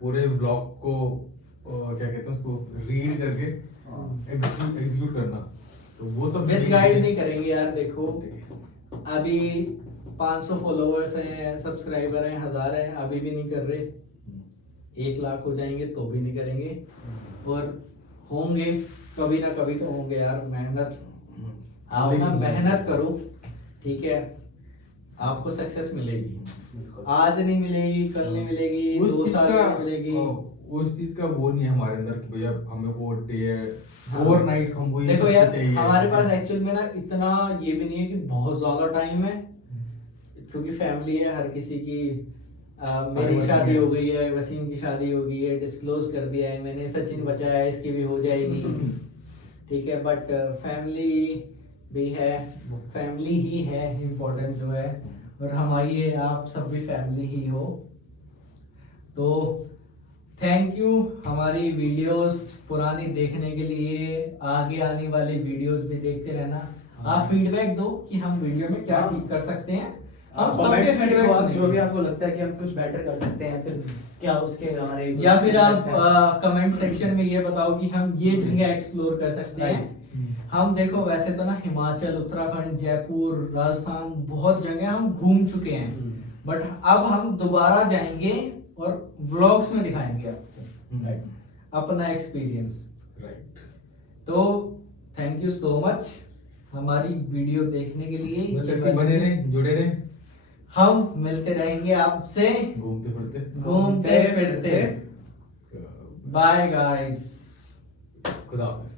पूरे ब्लॉग को क्या कहते हैं उसको रीड करके एग्जीक्यूट करना, तो वो सब मिस गाइड नहीं करेंगे यार। देखो अभी 500 फॉलोवर्स हैं, सब्सक्राइबर हैं, 1000 हैं, अभी भी नहीं कर रहे। 1 लाख हो जाएंगे तो भी नहीं करेंगे। और होंगे कभी ना कभी तो होंगे यार। मेहनत आओ ना, मेहनत करो। ठीक है, आपको सक्सेस मिलेगी। आज नहीं मिलेगी, कल नहीं मिलेगी, 2 साल में मिलेगी। उस चीज का वो नहीं है हमारे अंदर कि भैया हमें वो ओवरनाइट हम वही देखो यार, चाहिए। हमारे पास एक्चुअल में ना इतना ये भी नहीं है कि बहुत ज्यादा टाइम है, क्योंकि फैमिली है हर किसी की। मेरी शादी हो गई है, वसीम की शादी हो गई है, डिस्क्लोज कर दिया है मैंने, सचिन बचा है, इसकी भी हो जाएगी। ठीक है, बट फैमिली भी है, फैमिली ही है इम्पोर्टेंट जो है। और हमारी है, आप सब भी फैमिली ही हो। तो थैंक यू हमारी वीडियोस पुरानी देखने के लिए। आगे आने वाली वीडियोस भी देखते रहना। आप फीडबैक दो कि हम वीडियो में क्या ठीक कर सकते हैं। हम सबके फीडबैक आप जो भी आपको लगता है कि हम कुछ बेटर कर सकते हैं, फिर क्या उसके हमारे या फिर आप कमेंट सेक्शन में ये बताओ कि हम ये जगह एक्सप्लोर कर सकते हैं। हम देखो वैसे तो ना हिमाचल, उत्तराखंड, जयपुर, राजस्थान बहुत जगह हम घूम चुके हैं। बट अब हम दोबारा जाएंगे और व्लॉग्स में दिखाएंगे आपको अपना एक्सपीरियंस। राइट। तो थैंक यू सो मच हमारी वीडियो देखने के लिए। बस ऐसे बने रहें, जुड़े रहें। हम मिलते रहेंगे आपसे घूमते फिरते। Bye guys. खुदा हाफिज।